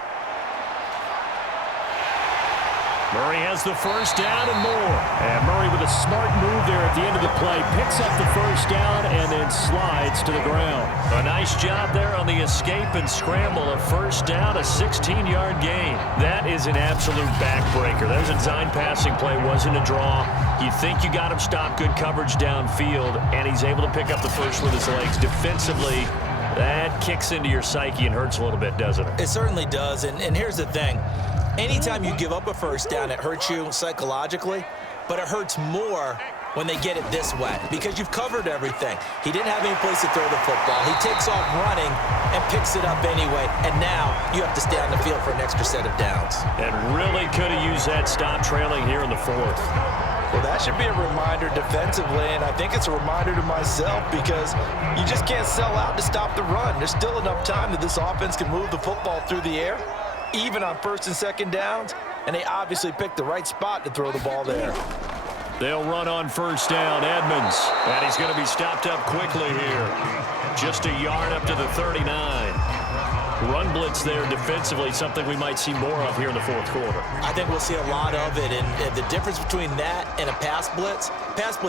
Murray has the first down and more. And Murray with a smart move there at the end of the play. Picks up the first down and then slides to the ground. A nice job there on the escape and scramble. A first down, a 16-yard gain. That is an absolute backbreaker. That was a design passing play. Wasn't a draw. You think you got him stopped. Good coverage downfield. And he's able to pick up the first with his legs. Defensively, that kicks into your psyche and hurts a little bit, doesn't it? It certainly does. And here's the thing. Anytime you give up a first down, it hurts you psychologically, but it hurts more when they get it this way because you've covered everything. He didn't have any place to throw the football. He takes off running and picks it up anyway, and now you have to stay on the field for an extra set of downs. And really could have used that stop trailing here in the fourth. Well, that should be a reminder defensively, and I think it's a reminder to myself because you just can't sell out to stop the run. There's still enough time that this offense can move the football through the air, even on first and second downs, and they obviously picked the right spot to throw the ball there. They'll run on first down, Edmonds, and he's going to be stopped up quickly here. Just a yard up to the 39. Run blitz there defensively, something we might see more of here in the fourth quarter. I think we'll see a lot of it, and the difference between that and a pass blitz,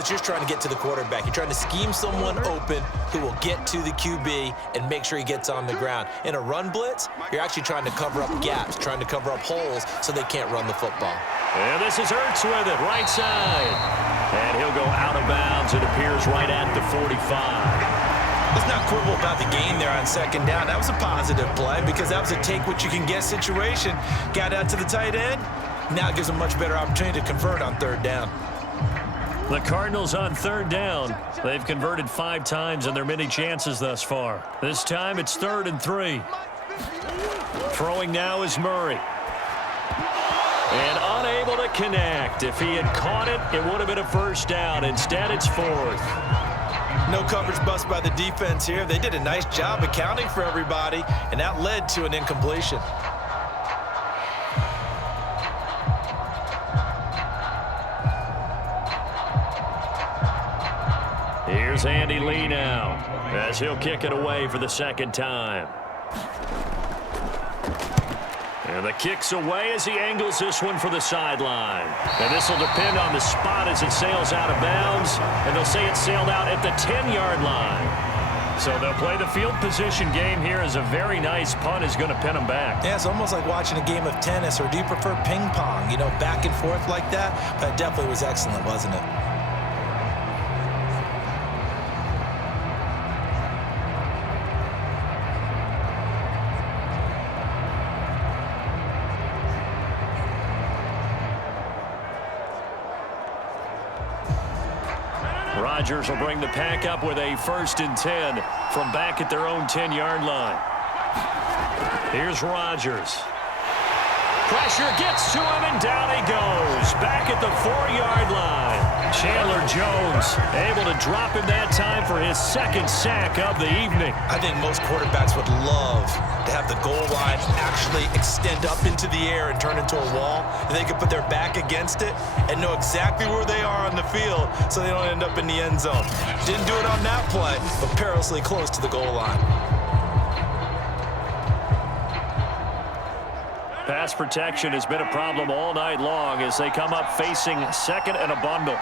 you're trying to get to the quarterback. You're trying to scheme someone open who will get to the QB and make sure he gets on the ground. In a run blitz, you're actually trying to cover up gaps, trying to cover up holes so they can't run the football. And this is Ertz with it, right side. And he'll go out of bounds, it appears, right at the 45. Let's not quibble about the gain there on second down. That was a positive play because that was a take-what-you-can-get situation. Got out to the tight end. Now it gives them a much better opportunity to convert on third down. The Cardinals on third down. They've converted 5 times in their many chances thus far. This time it's 3rd and 3. Throwing now is Murray. And unable to connect. If he had caught it, it would have been a first down. Instead, it's 4th. No coverage bust by the defense here. They did a nice job accounting for everybody, and that led to an incompletion. Here's Andy Lee now, as he'll kick it away for the second time. And the kick's away as he angles this one for the sideline. And this will depend on the spot as it sails out of bounds. And they'll say it sailed out at the 10-yard line. So they'll play the field position game here as a very nice punt is going to pin them back. Yeah, it's almost like watching a game of tennis, or do you prefer ping pong? You know, back and forth like that? But it definitely was excellent, wasn't it? Rodgers will bring the pack up with a 1st and 10 from back at their own 10-yard line. Here's Rodgers. Pressure gets to him, and down he goes. Back at the 4-yard line. Chandler Jones able to drop him that time for his 2nd sack of the evening. I think most quarterbacks would love to have the goal line actually extend up into the air and turn into a wall. And they could put their back against it and know exactly where they are on the field so they don't end up in the end zone. Didn't do it on that play, but perilously close to the goal line. Pass protection has been a problem all night long as they come up facing 2nd and a bundle.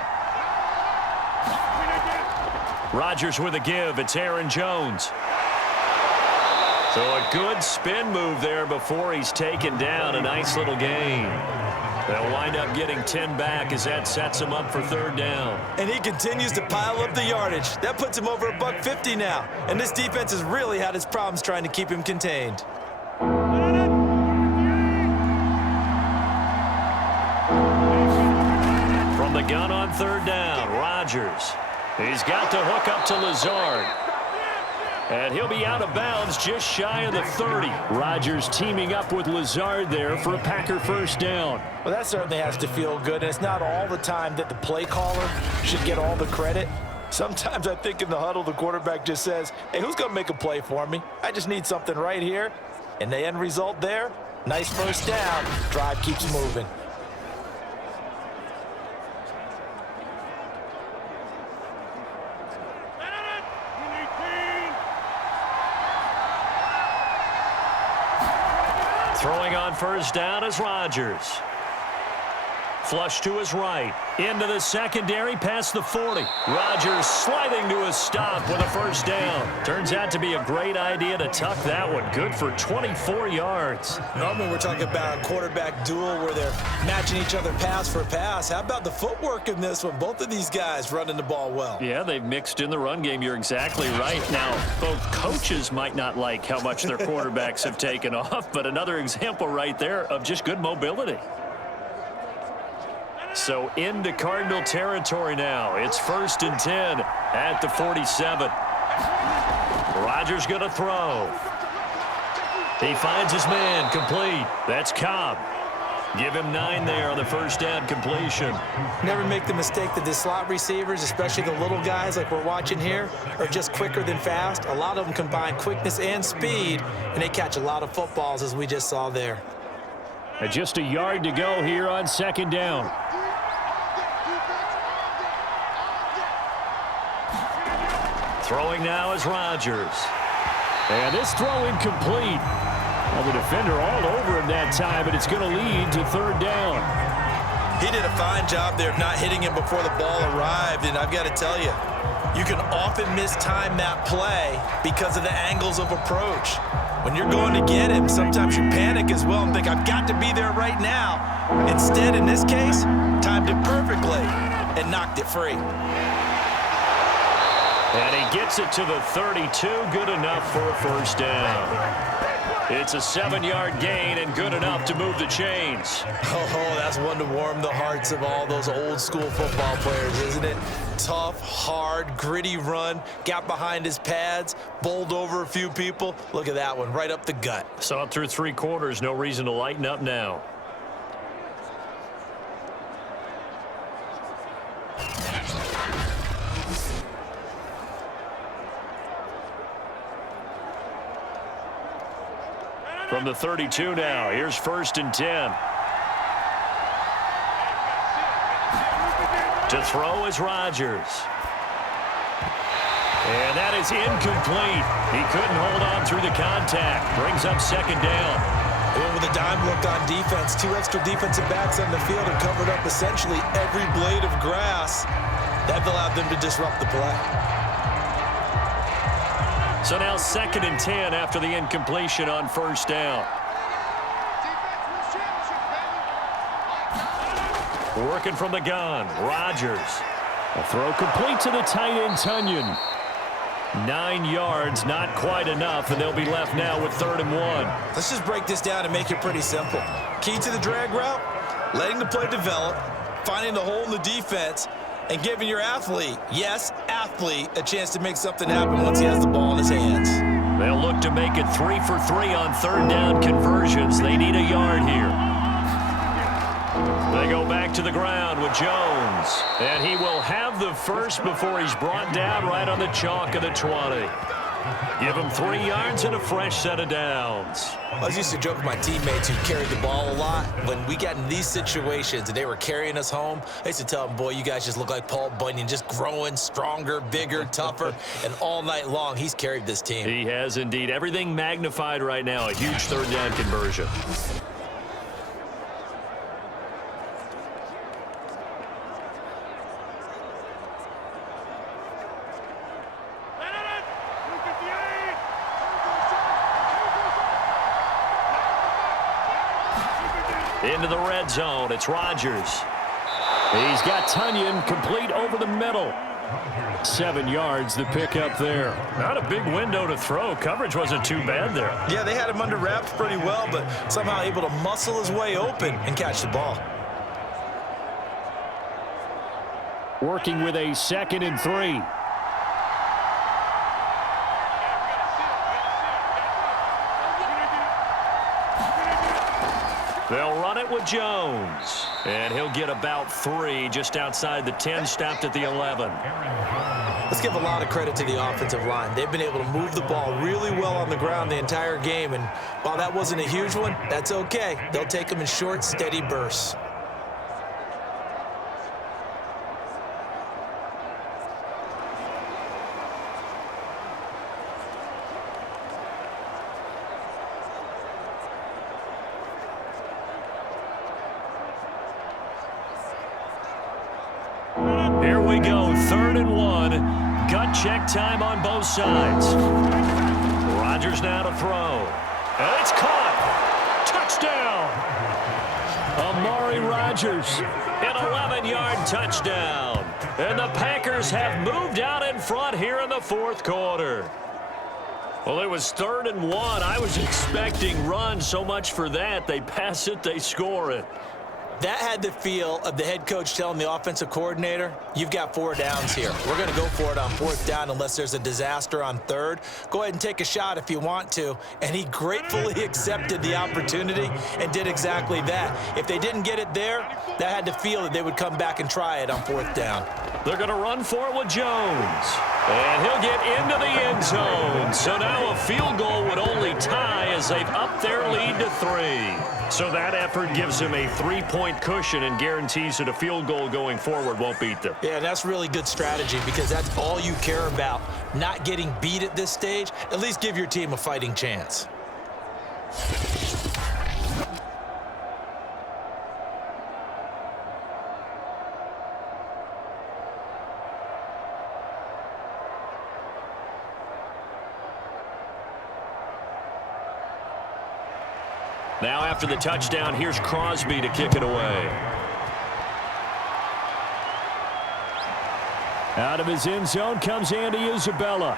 Rodgers with a give. It's Aaron Jones. So a good spin move there before he's taken down. A nice little gain. They'll wind up getting 10 back as that sets him up for 3rd down. And he continues to pile up the yardage. That puts him over $150 now. And this defense has really had its problems trying to keep him contained. From the gun on 3rd down, Rodgers. He's got the hook up to Lazard. And he'll be out of bounds just shy of the 30. Rodgers teaming up with Lazard there for a Packer 1st down. Well, that certainly has to feel good. And it's not all the time that the play caller should get all the credit. Sometimes I think in the huddle, the quarterback just says, hey, who's going to make a play for me? I just need something right here. And the end result there, nice 1st down. Drive keeps moving. Throwing on 1st down is Rodgers. Flush to his right. Into the secondary, past the 40. Rodgers sliding to a stop with a first down. Turns out to be a great idea to tuck that one. Good for 24 yards. Normally we're talking about a quarterback duel where they're matching each other pass for pass. How about the footwork in this one? Both of these guys running the ball well. Yeah, they've mixed in the run game. You're exactly right. Now, both coaches might not like how much their quarterbacks have taken off, but another example right there of just good mobility. So into Cardinal territory now. It's 1st and 10 at the 47. Rodgers going to throw. He finds his man, complete. That's Cobb. Give him 9 there on the first down completion. Never make the mistake that the slot receivers, especially the little guys like we're watching here, are just quicker than fast. A lot of them combine quickness and speed, and they catch a lot of footballs, as we just saw there. And just a yard to go here on 2nd down. Throwing now is Rodgers. And this throw incomplete. Well, the defender all over him that time, but it's going to lead to 3rd down. He did a fine job there of not hitting him before the ball arrived, and I've got to tell you, you can often mistime that play because of the angles of approach. When you're going to get him, sometimes you panic as well and think, I've got to be there right now. Instead, in this case, timed it perfectly and knocked it free. And he gets it to the 32, good enough for a first down. It's a 7-yard gain and good enough to move the chains. Oh, that's one to warm the hearts of all those old school football players, isn't it? Tough, hard, gritty run, got behind his pads, bowled over a few people. Look at that one, right up the gut. Saw it through 3 quarters, no reason to lighten up now. From the 32 now, here's 1st and 10. To throw is Rodgers. And that is incomplete. He couldn't hold on through the contact. Brings up 2nd down. And with a dime look on defense, 2 extra defensive backs on the field and covered up essentially every blade of grass. That allowed them to disrupt the play. So now 2nd and 10 after the incompletion on 1st down. Working from the gun, Rodgers. A throw complete to the tight end, Tunyon. 9 yards, not quite enough, and they'll be left now with 3rd and 1. Let's just break this down and make it pretty simple. Key to the drag route, letting the play develop, finding the hole in the defense, and giving your athlete, yes, athlete, a chance to make something happen once he has the ball in his hands. They'll look to make it 3 for 3 on 3rd down conversions. They need a yard here. They go back to the ground with Jones. And he will have the first before he's brought down right on the chalk of the 20. Give him 3 yards and a fresh set of downs. I used to joke with my teammates who carried the ball a lot. When we got in these situations and they were carrying us home, I used to tell them, boy, you guys just look like Paul Bunyan, just growing stronger, bigger, tougher. And all night long, he's carried this team. He has indeed. Everything magnified right now. A huge 3rd down conversion. Into the red zone, it's Rodgers. He's got Tunyon complete over the middle. 7 yards, the pickup there. Not a big window to throw. Coverage wasn't too bad there. Yeah, they had him under wraps pretty well, but somehow able to muscle his way open and catch the ball. Working with a 2nd and 3. They'll run it with Jones. And he'll get about 3 just outside the 10, stopped at the 11. Let's give a lot of credit to the offensive line. They've been able to move the ball really well on the ground the entire game. And while that wasn't a huge one, that's okay. They'll take them in short, steady bursts. Here we go, 3rd and 1. Gut check time on both sides. Rodgers now to throw. And it's caught. Touchdown. Amari Rodgers, an 11-yard touchdown. And the Packers have moved out in front here in the 4th quarter. Well, it was 3rd and 1. I was expecting run, so much for that. They pass it, they score it. That had the feel of the head coach telling the offensive coordinator, you've got 4 downs here. We're going to go for it on 4th down unless there's a disaster on 3rd. Go ahead and take a shot if you want to. And he gratefully accepted the opportunity and did exactly that. If they didn't get it there, that had the feel that they would come back and try it on 4th down. They're going to run for it with Jones. And he'll get into the end zone. So now a field goal would only tie as they've upped their lead to 3. So that effort gives him a 3-point cushion and guarantees that a field goal going forward won't beat them. Yeah, that's really good strategy because that's all you care about. Not getting beat at this stage. At least give your team a fighting chance. Now after the touchdown, here's Crosby to kick it away. Out of his end zone comes Andy Isabella.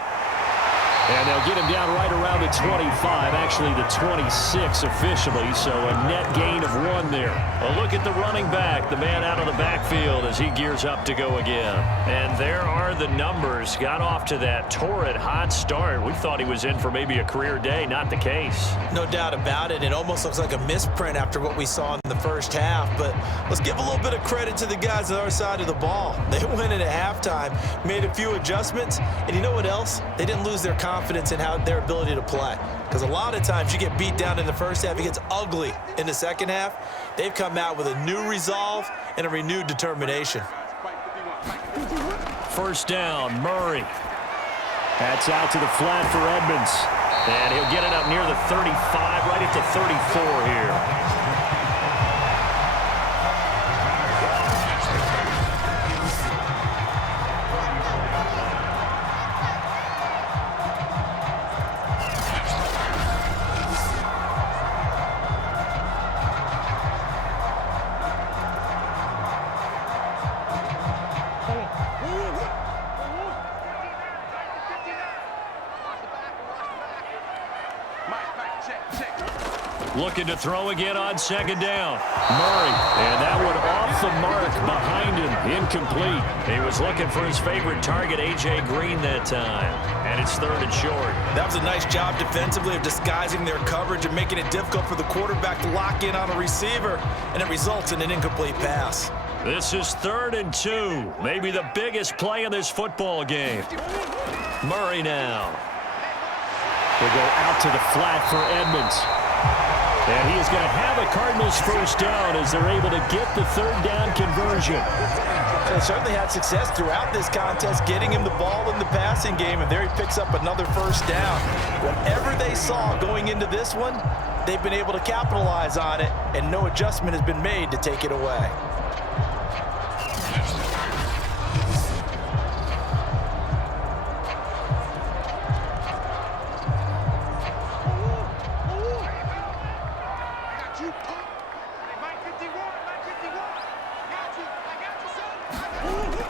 And they'll get him down right around the 25, actually the 26 officially, so a net gain of 1 there. A look at the running back, the man out of the backfield as he gears up to go again. And there are the numbers. Got off to that torrid hot start. We thought he was in for maybe a career day. Not the case. No doubt about it. It almost looks like a misprint after what we saw in the first half. But let's give a little bit of credit to the guys on our side of the ball. They went in at halftime, made a few adjustments, and you know what else? They didn't lose their confidence in their ability to play. Because a lot of times you get beat down in the first half, it gets ugly in the second half. They've come out with a new resolve and a renewed determination. 1st down, Murray. That's out to the flat for Edmonds. And he'll get it up near the 35, right at the 34 here. Looking to throw again on 2nd down. Murray, and that one off the mark behind him, incomplete. He was looking for his favorite target, A.J. Green, that time. And it's 3rd and short. That was a nice job defensively of disguising their coverage and making it difficult for the quarterback to lock in on a receiver, and it results in an incomplete pass. This is 3rd and 2, maybe the biggest play in this football game. Murray now. They go out to the flat for Edmonds. And he is going to have a Cardinals 1st down as they're able to get the 3rd down conversion. They certainly had success throughout this contest, getting him the ball in the passing game, and there he picks up another 1st down. Whatever they saw going into this one, they've been able to capitalize on it, and no adjustment has been made to take it away.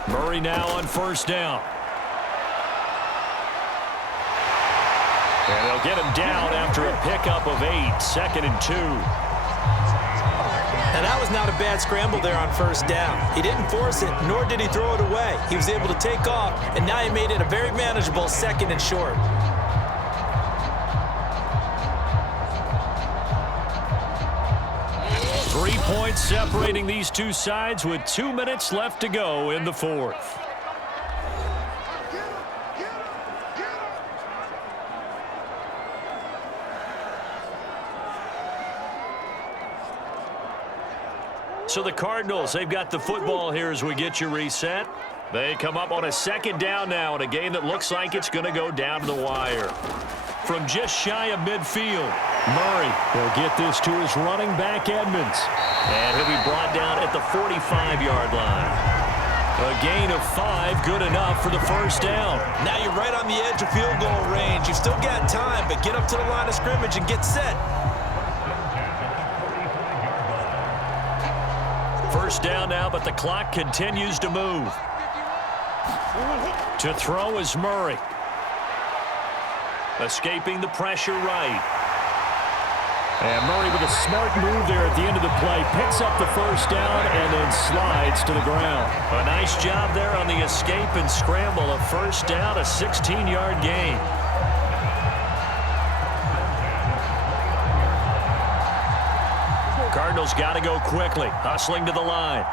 Murray now on 1st down. And they'll get him down after a pickup of 8, 2nd and 2. And that was not a bad scramble there on 1st down. He didn't force it, nor did he throw it away. He was able to take off, and now he made it a very manageable 2nd and short. Three points separating these two sides with 2 minutes left to go in the 4th. So the Cardinals, they've got the football here as we get you reset. They come up on a 2nd down now in a game that looks like it's going to go down to the wire. From just shy of midfield, Murray will get this to his running back, Edmonds. And he'll be brought down at the 45-yard line. A gain of 5, good enough for the first down. Now you're right on the edge of field goal range. You've still got time, but get up to the line of scrimmage and get set. First down now, but the clock continues to move. To throw is Murray. Escaping the pressure right. And Murray with a smart move there at the end of the play. Picks up the first down and then slides to the ground. A nice job there on the escape and scramble. A first down, a 16-yard gain. Cardinals got to go quickly. Hustling to the line.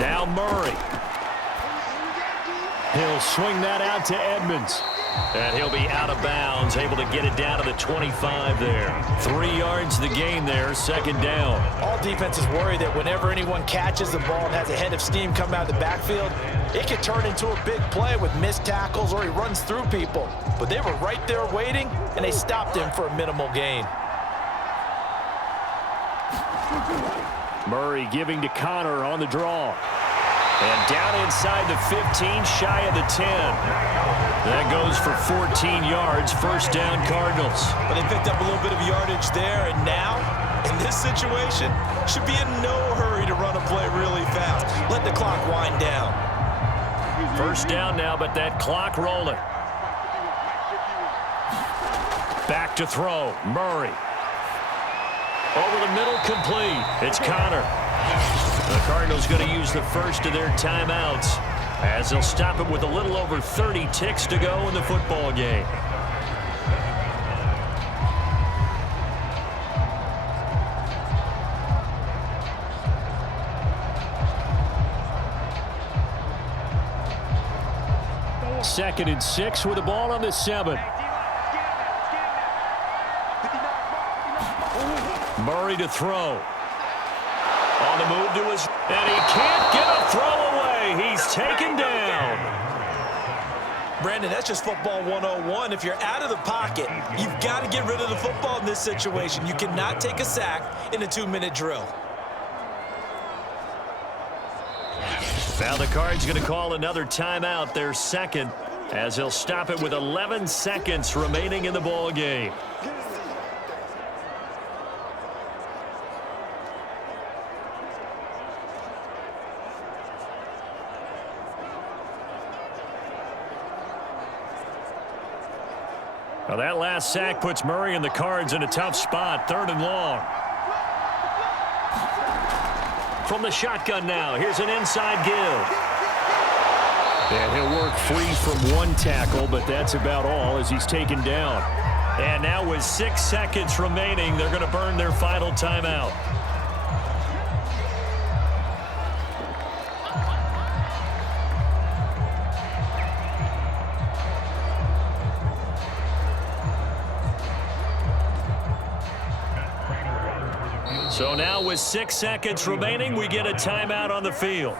Now Murray. He'll swing that out to Edmonds. And he'll be out of bounds, able to get it down to the 25 there. 3 yards the gain there, second down. All defenses worry that whenever anyone catches the ball and has a head of steam come out of the backfield, it can turn into a big play with missed tackles or he runs through people. But they were right there waiting, and they stopped him for a minimal gain. Murray giving to Connor on the draw. And down inside the 15, shy of the 10. That goes for 14 yards, first down Cardinals. But they picked up a little bit of yardage there, and now, in this situation, should be in no hurry to run a play really fast. Let the clock wind down. First down now, but that clock rolling. Back to throw, Murray. Over the middle, complete. It's Connor. The Cardinals going to use the first of their timeouts as they'll stop it with a little over 30 ticks to go in the football game. Second and 6 with the ball on the 7. Murray to throw. On the move to his, and he can't get a throw away. He's taken down. Brandon, that's just football 101. If you're out of the pocket, you've got to get rid of the football in this situation. You cannot take a sack in a 2-minute drill. Now the Cards going to call another timeout, their second, as they'll stop it with 11 seconds remaining in the ball game. Now that last sack puts Murray and the Cards in a tough spot, 3rd and long. From the shotgun now, here's an inside give. And he'll work free from one tackle, but that's about all as he's taken down. And now with 6 seconds remaining, they're going to burn their final timeout. So now with 6 seconds remaining, we get a timeout on the field.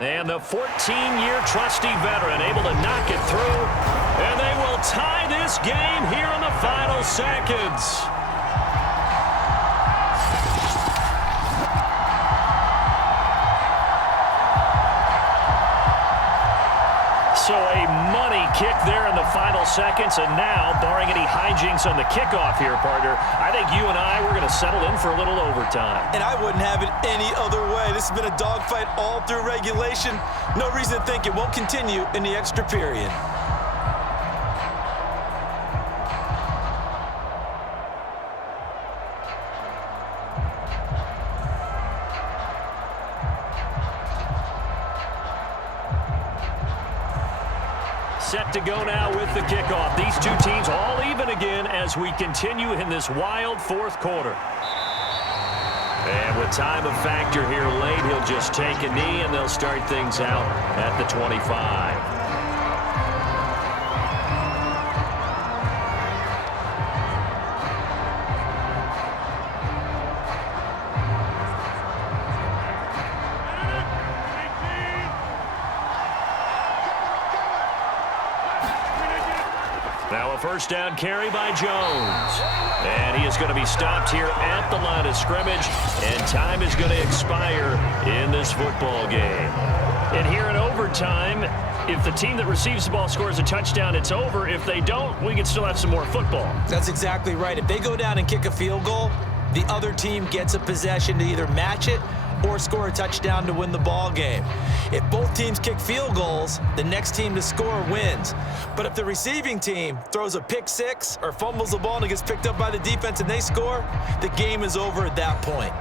And the 14-year trusty veteran able to knock it through. And they will tie this game here in the final seconds. So a money kick there in the final seconds. And now, barring any hijinks on the kickoff here, partner, I think you and I, we're going to settle in for a little overtime. And I wouldn't have it any other way. This has been a dogfight all through regulation. No reason to think it won't continue in the extra period. Set to go now with the kickoff. These two teams all even again as we continue in this wild fourth quarter. And with time a factor here late, he'll just take a knee, and they'll start things out at the 25. Now a first down carry by Jones. And he is going to be stopped here at the line of scrimmage, and time is going to expire in this football game. And here in overtime, if the team that receives the ball scores a touchdown, it's over. If they don't, we can still have some more football. That's exactly right. If they go down and kick a field goal, the other team gets a possession to either match it or score a touchdown to win the ball game. If both teams kick field goals, the next team to score wins. But if the receiving team throws a pick six or fumbles the ball and it gets picked up by the defense and they score, the game is over at that point.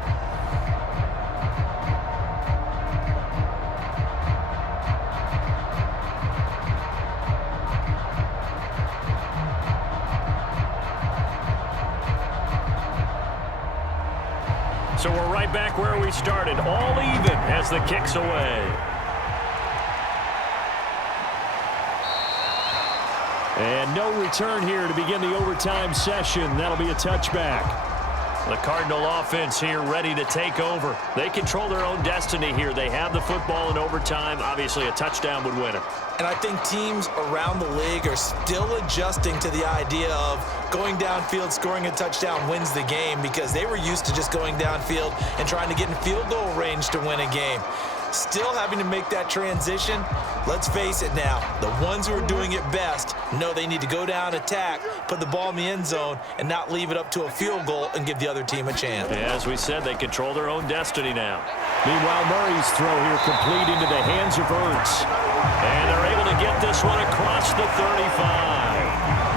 So we're right back where we started, all even as the kick's away. And no return here to begin the overtime session. That'll be a touchback. The Cardinal offense here ready to take over. They control their own destiny here. They have the football in overtime. Obviously, a touchdown would win it. And I think teams around the league are still adjusting to the idea of going downfield, scoring a touchdown wins the game, because they were used to just going downfield and trying to get in field goal range to win a game. Still having to make that transition. Let's face it now, the ones who are doing it best know they need to go down, attack, put the ball in the end zone, and not leave it up to a field goal and give the other team a chance. Yeah, as we said, they control their own destiny now. Meanwhile, Murray's throw here complete into the hands of Ertz. And they're able to get this one across the 35.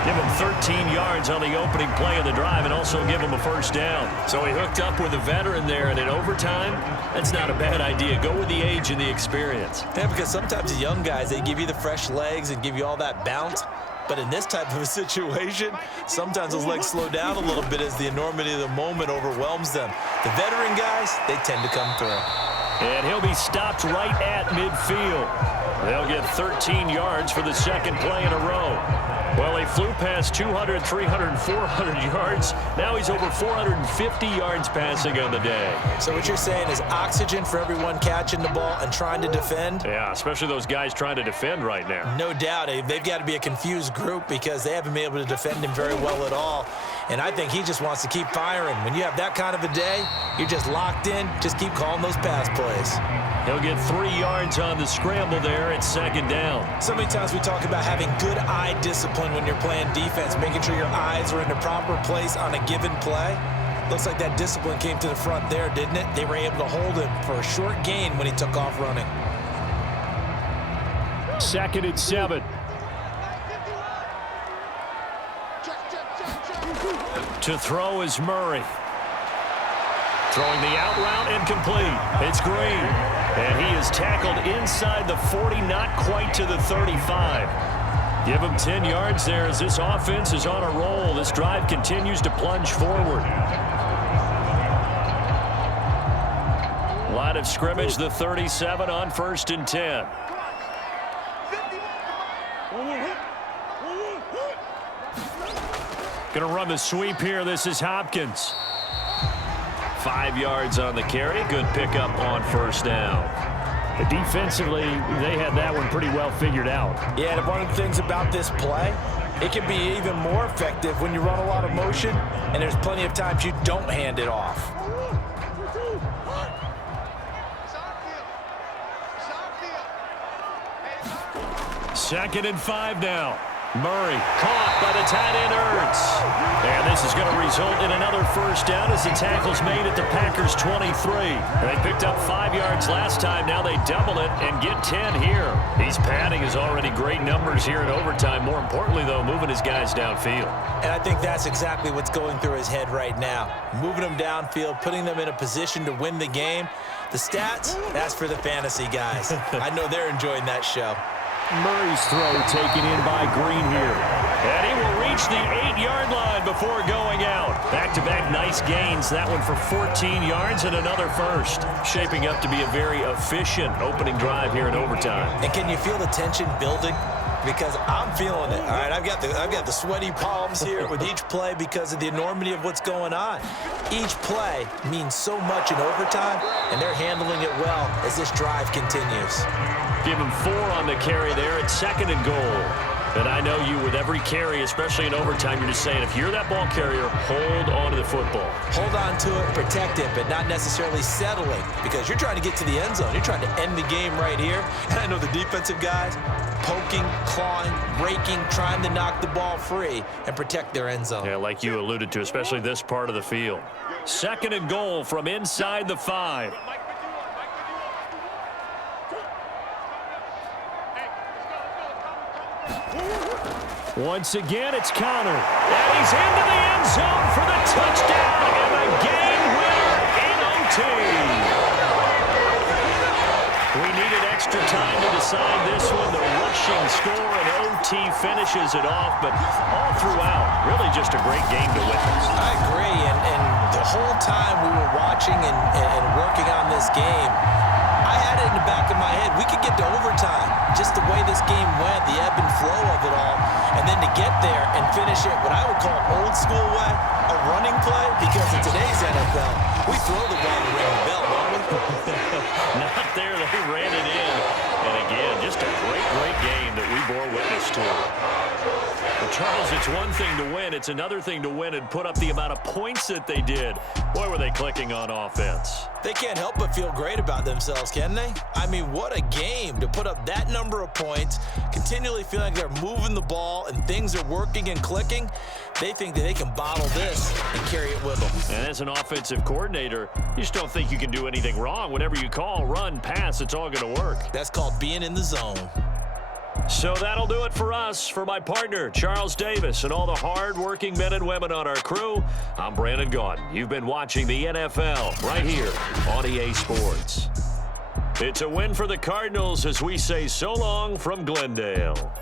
Give him 13 yards on the opening play of the drive and also give him a first down. So he hooked up with a veteran there, and in overtime, that's not a bad idea. Go with the age and the experience. Yeah, because sometimes the young guys, they give you the fresh legs and give you all that bounce. But in this type of a situation, sometimes those legs slow down a little bit as the enormity of the moment overwhelms them. The veteran guys, they tend to come through. And he'll be stopped right at midfield. They'll get 13 yards for the second play in a row. Well, he flew past 200, 300, 400 yards. Now he's over 450 yards passing on the day. So what you're saying is oxygen for everyone catching the ball and trying to defend? Yeah, especially those guys trying to defend right now. No doubt. They've got to be a confused group because they haven't been able to defend him very well at all. And I think he just wants to keep firing. When you have that kind of a day, you're just locked in. Just keep calling those pass plays. He'll get 3 yards on the scramble there at second down. So many times we talk about having good eye discipline when you're playing defense, making sure your eyes are in the proper place on a given play. Looks like that discipline came to the front there, didn't it? They were able to hold him for a short gain when he took off running. 2nd and 7. To throw is Murray. Throwing the out route incomplete. It's Green. And he is tackled inside the 40, not quite to the 35. Give him 10 yards there as this offense is on a roll. This drive continues to plunge forward. Line of scrimmage, the 37 on 1st and 10. Going to run the sweep here. This is Hopkins. 5 yards on the carry. Good pickup on first down. Defensively, they had that one pretty well figured out. Yeah, and one of the things about this play, it can be even more effective when you run a lot of motion, and there's plenty of times you don't hand it off. Second and 5 now. Murray caught by the tight end Ertz. And this is going to result in another first down as the tackle's made at the Packers' 23. They picked up 5 yards last time. Now they double it and get 10 here. He's padding his already great numbers here in overtime. More importantly, though, moving his guys downfield. And I think that's exactly what's going through his head right now. Moving them downfield, putting them in a position to win the game. The stats, that's for the fantasy guys. I know they're enjoying that show. Murray's throw taken in by Green here. And he will reach the 8-yard line before going out. Back-to-back nice gains. That one for 14 yards and another first. Shaping up to be a very efficient opening drive here in overtime. And can you feel the tension building? Because I'm feeling it. All right, I've got the sweaty palms here with each play because of the enormity of what's going on. Each play means so much in overtime, and they're handling it well as this drive continues. Give him 4 on the carry there at 2nd and goal. And I know you, with every carry, especially in overtime, you're just saying, if you're that ball carrier, hold on to the football. Hold on to it, protect it, but not necessarily settling, because you're trying to get to the end zone. You're trying to end the game right here. And I know the defensive guys poking, clawing, raking, trying to knock the ball free and protect their end zone. Yeah, like you alluded to, especially this part of the field. 2nd and goal from inside the 5. Once again, it's Connor. And he's into the end zone for the touchdown and the game winner in OT. We needed extra time to decide this one. The rushing score and OT finishes it off, but all throughout, really just a great game to witness. I agree, and the whole time we were watching and working on this game, I had it in the back of my head. We could get to overtime. Just the way this game went, the ebb and flow of it all. And then to get there and finish it what I would call old school way, a running play, because in today's NFL, we throw the ball to ring the bell, don't we? Not there. They ran it in. And again, just a great game that we bore witness to. But Charles, it's one thing to win. It's another thing to win and put up the amount of points that they did. Boy, were they clicking on offense. They can't help but feel great about themselves, can they? I mean, what a game to put up that number of points, continually feeling like they're moving the ball and things are working and clicking. They think that they can bottle this and carry it with them. And as an offensive coordinator, you just don't think you can do anything wrong. Whatever you call, run, pass, it's all going to work. That's called being in the zone. So that'll do it for us. For my partner, Charles Davis, and all the hard-working men and women on our crew, I'm Brandon Gaudin. You've been watching the NFL right here on EA Sports. It's a win for the Cardinals as we say so long from Glendale.